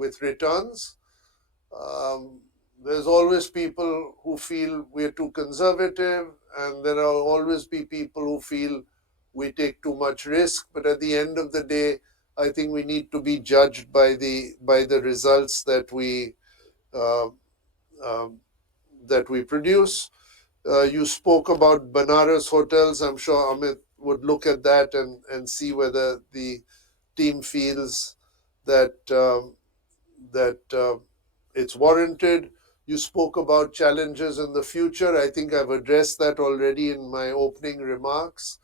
with returns. There's always people who feel we're too conservative, and there will always be people who feel we take too much risk. But at the end of the day, I think we need to be judged by the results that we uh, um, produce. You spoke about Banaras hotels. I'm sure Amit would look at that and see whether the team feels that it's warranted. You spoke about challenges in the future. I think I've addressed that already in my opening remarks.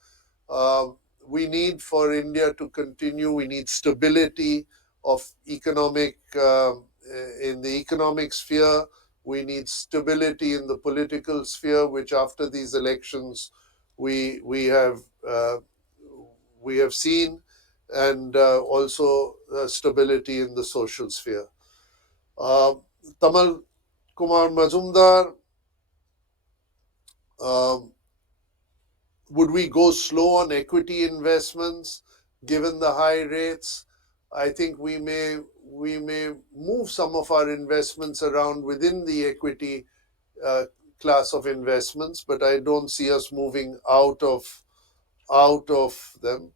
We need for India to continue. We need stability of economic in the economic sphere. We need stability in the political sphere, which after these elections we have seen, and also stability in the social sphere. Tamal Majumdar, would we go slow on equity investments given the high rates? I think we may move some of our investments around within the equity class of investments, but I don't see us moving out of them.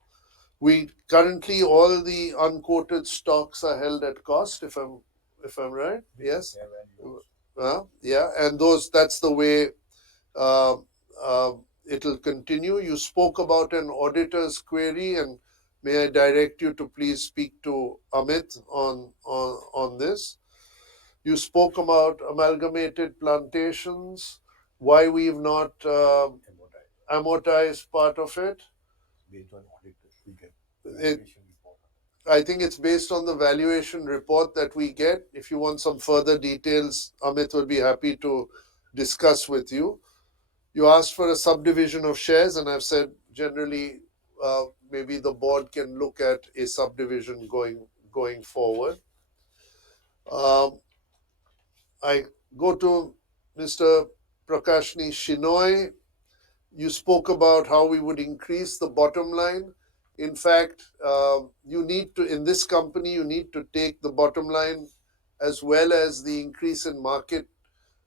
We currently, all the unquoted stocks are held at cost, if I'm right. Yes. Yeah, and that's the way it'll continue. You spoke about an auditor's query, and may I direct you to please speak to Amit on this. You spoke about amalgamated plantations, why we've not amortized part of it. I think it's based on the valuation report that we get. If you want some further details, Amit will be happy to discuss with you. You asked for a subdivision of shares, and I've said generally maybe the board can look at a subdivision going forward. I go to Mr. Prakashni Shenoi. You spoke about how we would increase the bottom line. In fact, you need to, in this company, you need to take the bottom line as well as the increase in market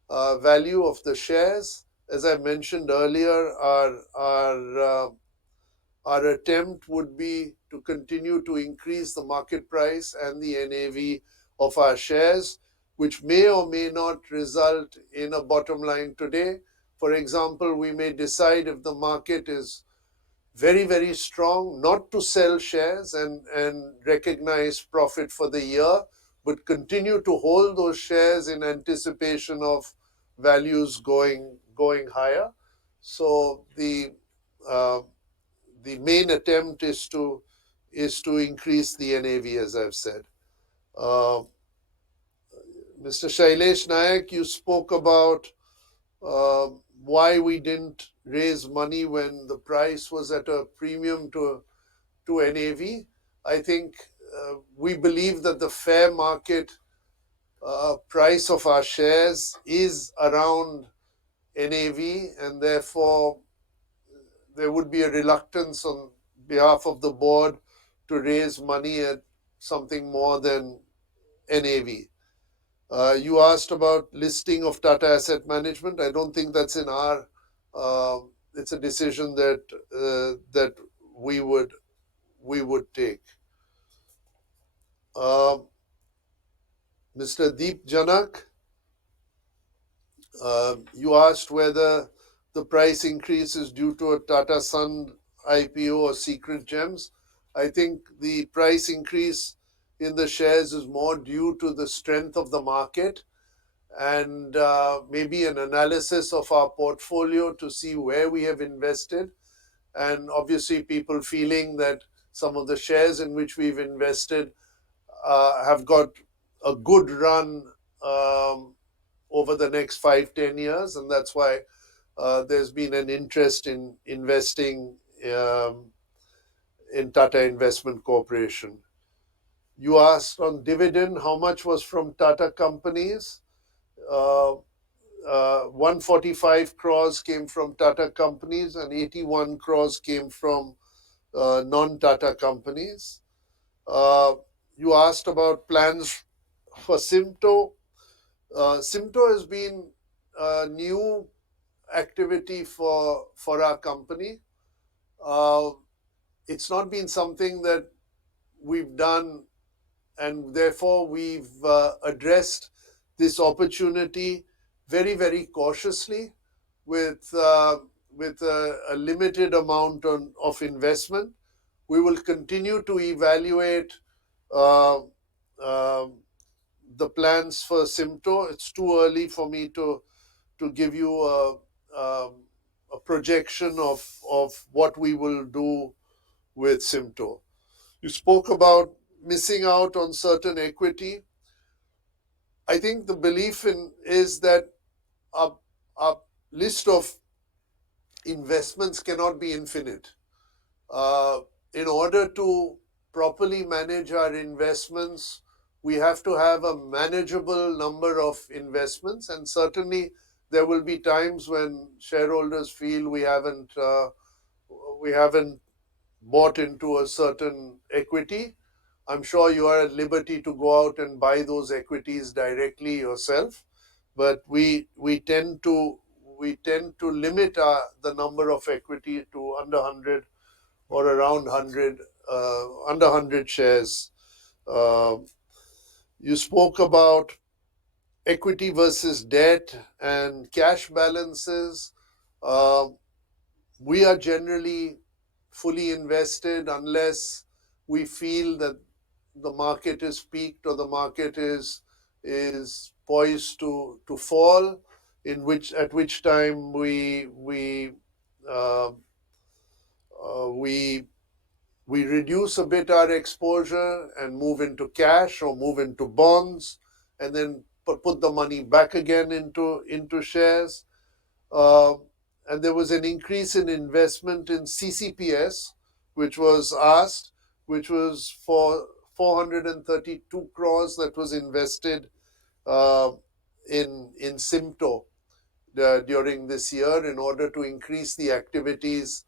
value of the shares. As I mentioned earlier, our attempt would be to continue to increase the market price and the NAV of our shares, which may or may not result in a bottom line today. For example, we may decide if the market is very, very strong, not to sell shares and recognize profit for the year, but continue to hold those shares in anticipation of values going higher. So the main attempt is to increase the NAV, as I've said. Mr. Shiles Nyak, you spoke about why we didn't raise money when the price was at a premium to NAV. I think we believe that the fair market price of our shares is around NAV, and therefore there would be a reluctance on behalf of the board to raise money at something more than NAV. You asked about listing of Tata Asset Management. I don't think that's in our it's a decision that that we would take. Mr. Deep Janak, you asked whether the price increase is due to a Tata Sun IPO or secret gems. I think the price increase in the shares is more due to the strength of the market and maybe an analysis of our portfolio to see where we have invested. And obviously, people feeling that some of the shares in which we've invested have got a good run over the next 5-10 years, and that's why there's been an interest in investing in Tata Investment Corporation. You asked on dividend, how much was from Tata companies? 145 crores came from Tata companies and 81 crores came from non-Tata companies. You asked about plans for Simto. Simto has been a new activity for our company. It's not been something that we've done, and therefore we've addressed this opportunity very, very cautiously with a limited amount of investment. We will continue to evaluate the plans for Simto. It's too early for me to give you a projection of what we will do with Simto. You spoke about missing out on certain equity. I think the belief is that a list of investments cannot be infinite. In order to properly manage our investments, we have to have a manageable number of investments, and certainly there will be times when shareholders feel we haven't bought into a certain equity. I'm sure you are at liberty to go out and buy those equities directly yourself, but we tend to limit the number of equity to under 100 or around 100, under 100 shares. You spoke about equity versus debt and cash balances. We are generally fully invested unless we feel that the market is peaked or the market is poised to fall, at which time we reduce a bit our exposure and move into cash or move into bonds, and then put the money back again into shares. And there was an increase in investment in CCPS, which was asked, which was for 432 crores that was invested in Simto during this year in order to increase the activities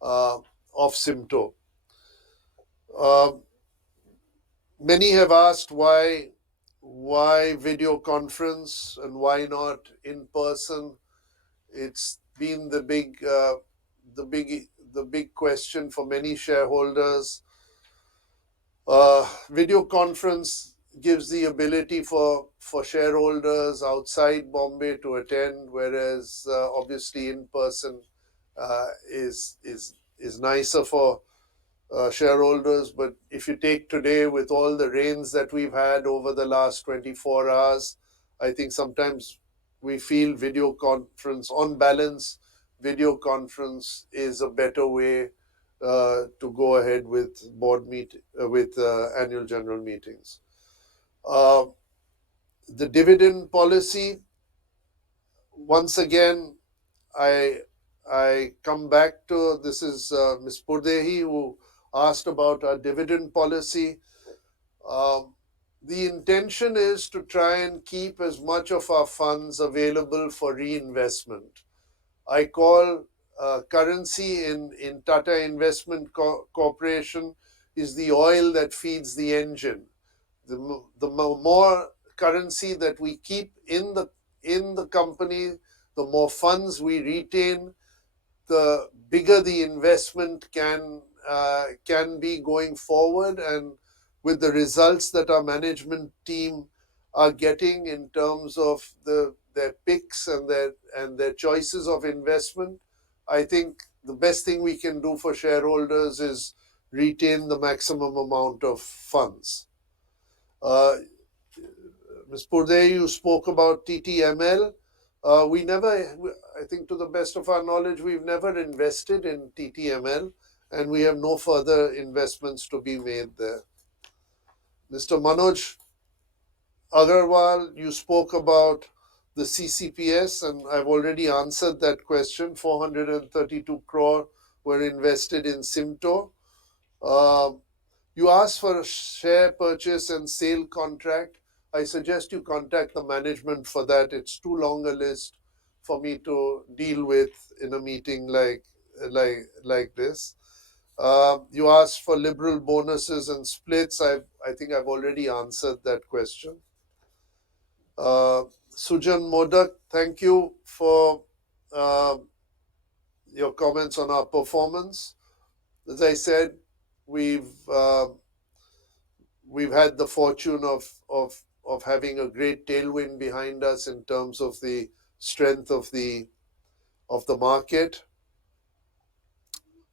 of Simto. Many have asked why video conference and why not in person. It's been the big question for many shareholders. Video conference gives the ability for shareholders outside Bombay to attend, whereas obviously in person is nicer for shareholders. But if you take today with all the rains that we've had over the last 24 hours, I think sometimes we feel video conference, on balance, video conference is a better way to go ahead with annual general meetings. The dividend policy, once again, I come back to, this is Ms. Purdehi who asked about our dividend policy. The intention is to try and keep as much of our funds available for reinvestment. I call currency in Tata Investment Corporation is the oil that feeds the engine. The more currency that we keep in the company, the more funds we retain, the bigger the investment can be going forward, and with the results that our management team are getting in terms of their picks and their choices of investment, I think the best thing we can do for shareholders is retain the maximum amount of funds. Ms. Purde, you spoke about TTML. We never, I think to the best of our knowledge, we've never invested in TTML, and we have no further investments to be made there. Mr. Manoj Agarwal, you spoke about the CCPS, and I've already answered that question. 432 crore were invested in Simto. You asked for a share purchase and sale contract. I suggest you contact the management for that. It's too long a list for me to deal with in a meeting like this. You asked for liberal bonuses and splits. I think I've already answered that question. Suan Modak, thank you for your comments on our performance. As I said, we've had the fortune of having a great tailwind behind us in terms of the strength of the market.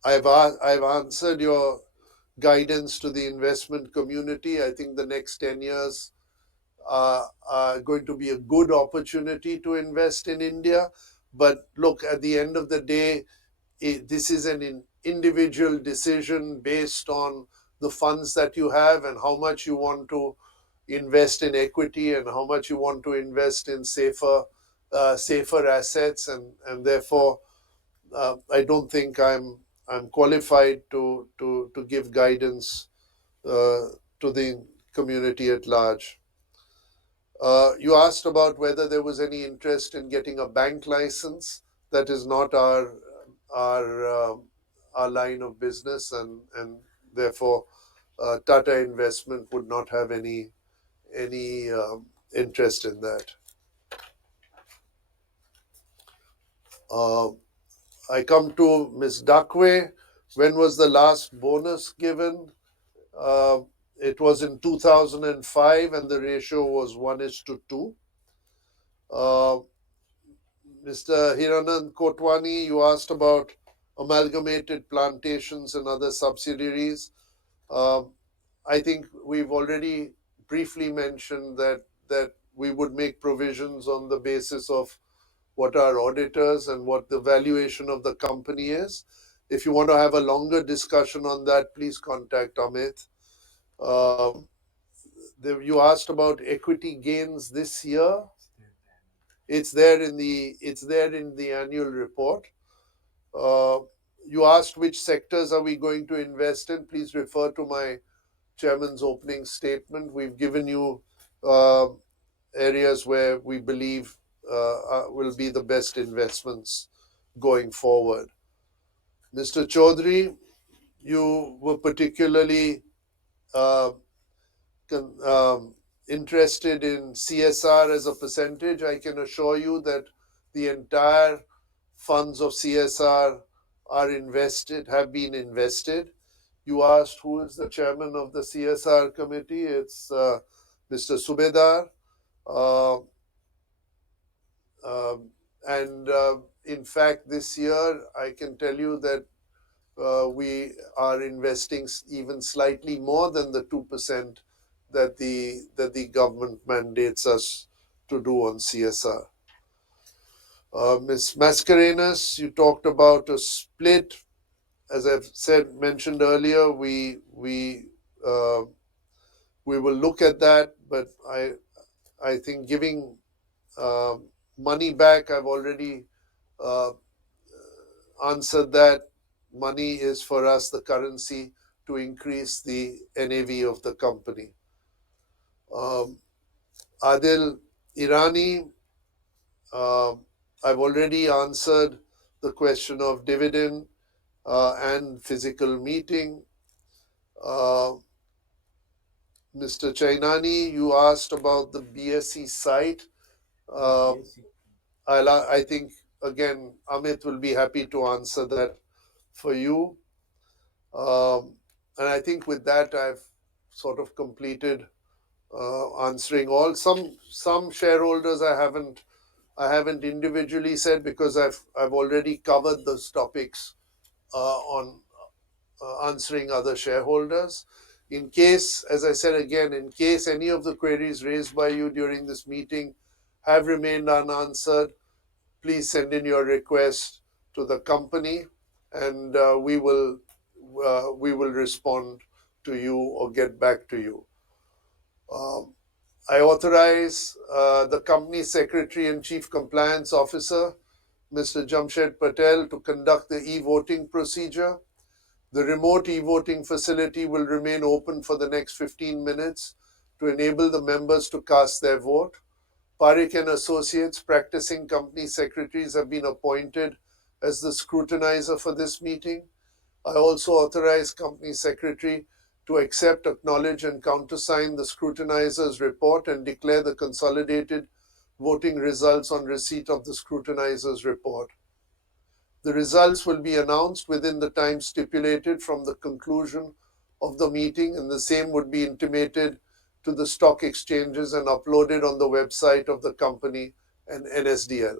I've answered your guidance to the investment community. I think the next 10 years are going to be a good opportunity to invest in India. But look, at the end of the day, this is an individual decision based on the funds that you have and how much you want to invest in equity and how much you want to invest in safer assets, and therefore I don't think I'm qualified to give guidance to the community at large. You asked about whether there was any interest in getting a bank license. That is not our line of business, and therefore Tata Investment would not have any interest in that. I come to Ms. Dakwe. When was the last bonus given? It was in 2005, and the ratio was 1:2. Mr. Hiranand Kotwani, you asked about amalgamated plantations and other subsidiaries. I think we've already briefly mentioned that we would make provisions on the basis of what our auditors and what the valuation of the company is. If you want to have a longer discussion on that, please contact Amit. You asked about equity gains this year. It's there in the annual report. You asked which sectors are we going to invest in. Please refer to my chairman's opening statement. We've given you areas where we believe will be the best investments going forward. Mr. Chaudhary, you were particularly interested in CSR as a percentage. I can assure you that the entire funds of CSR have been invested. You asked who is the chairman of the CSR committee. It's Mr. Subedar. In fact, this year, I can tell you that we are investing even slightly more than the 2% that the government mandates us to do on CSR. Ms. Mascarinas, you talked about a split. As I've mentioned earlier, we will look at that, but I think giving money back, I've already answered that. Money is for us the currency to increase the NAV of the company. Adil Irani, I've already answered the question of dividend and physical meeting. Mr. Chainani, you asked about the BSE site. I think again, Amit will be happy to answer that for you. And I think with that, I've sort of completed answering all. Some shareholders I haven't individually said because I've already covered those topics on answering other shareholders. In case, as I said again, in case any of the queries raised by you during this meeting have remained unanswered, please send in your request to the company, and we will respond to you or get back to you. I authorize the company secretary and chief compliance officer, Mr. Jamet Patel, to conduct the e-voting procedure. The remote e-voting facility will remain open for the next 15 minutes to enable the members to cast their vote. Parikh and Associates, practicing company secretaries, have been appointed as the scrutinizer for this meeting. I also authorize company secretary to accept, acknowledge, and countersign the scrutinizer's report and declare the consolidated voting results on receipt of the scrutinizer's report. The results will be announced within the time stipulated from the conclusion of the meeting, and the same would be intimated to the stock exchanges and uploaded on the website of the company and NSDL.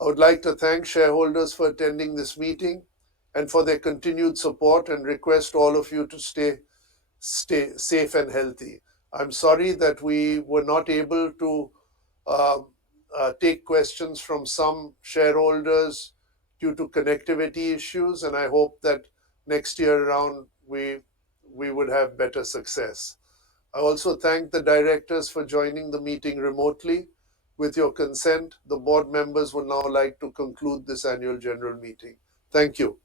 I would like to thank shareholders for attending this meeting and for their continued support, and request all of you to stay safe and healthy. I'm sorry that we were not able to take questions from some shareholders due to connectivity issues, and I hope that next year around we would have better success. I also thank the directors for joining the meeting remotely. With your consent, the board members would now like to conclude this annual general meeting. Thank you.